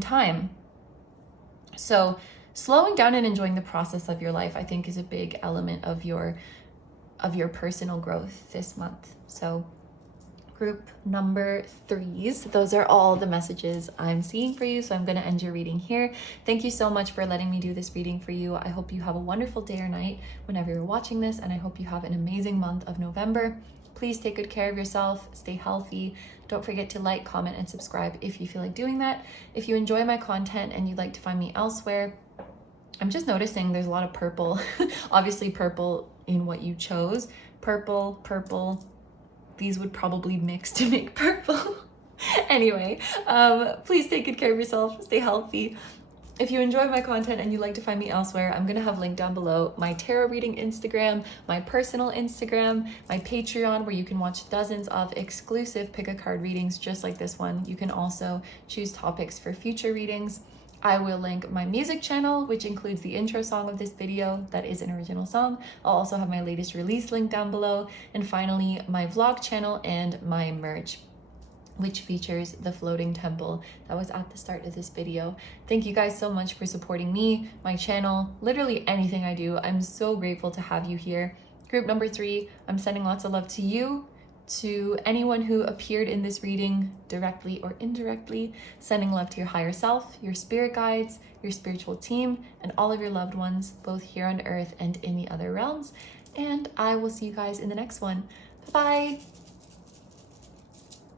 time. So slowing down and enjoying the process of your life, I think, is a big element of your personal growth this month. So group number 3s, those are all the messages I'm seeing for you. So I'm going to end your reading here. Thank you so much for letting me do this reading for you. I hope you have a wonderful day or night whenever you're watching this, and I hope you have an amazing month of November. Please take good care of yourself, stay healthy. Don't forget to like, comment, and subscribe if you feel like doing that. If you enjoy my content and you'd like to find me elsewhere, I'm just noticing there's a lot of purple. Obviously purple in what you chose. Purple. These would probably mix to make purple. Anyway, please take good care of yourself, stay healthy. If you enjoy my content and you'd like to find me elsewhere, I'm going to have linked down below my tarot reading Instagram, my personal Instagram, my Patreon, where you can watch dozens of exclusive pick a card readings just like this one. You can also choose topics for future readings. I will link my music channel, which includes the intro song of this video. That is an original song. I'll also have my latest release link down below. And finally, my vlog channel and my merch, which features the floating temple that was at the start of this video. Thank you guys so much for supporting me, my channel, literally anything I do. I'm so grateful to have you here. Group number 3, I'm sending lots of love to you, to anyone who appeared in this reading directly or indirectly, sending love to your higher self, your spirit guides, your spiritual team, and all of your loved ones, both here on earth and in the other realms. And I will see you guys in the next one. Bye-bye.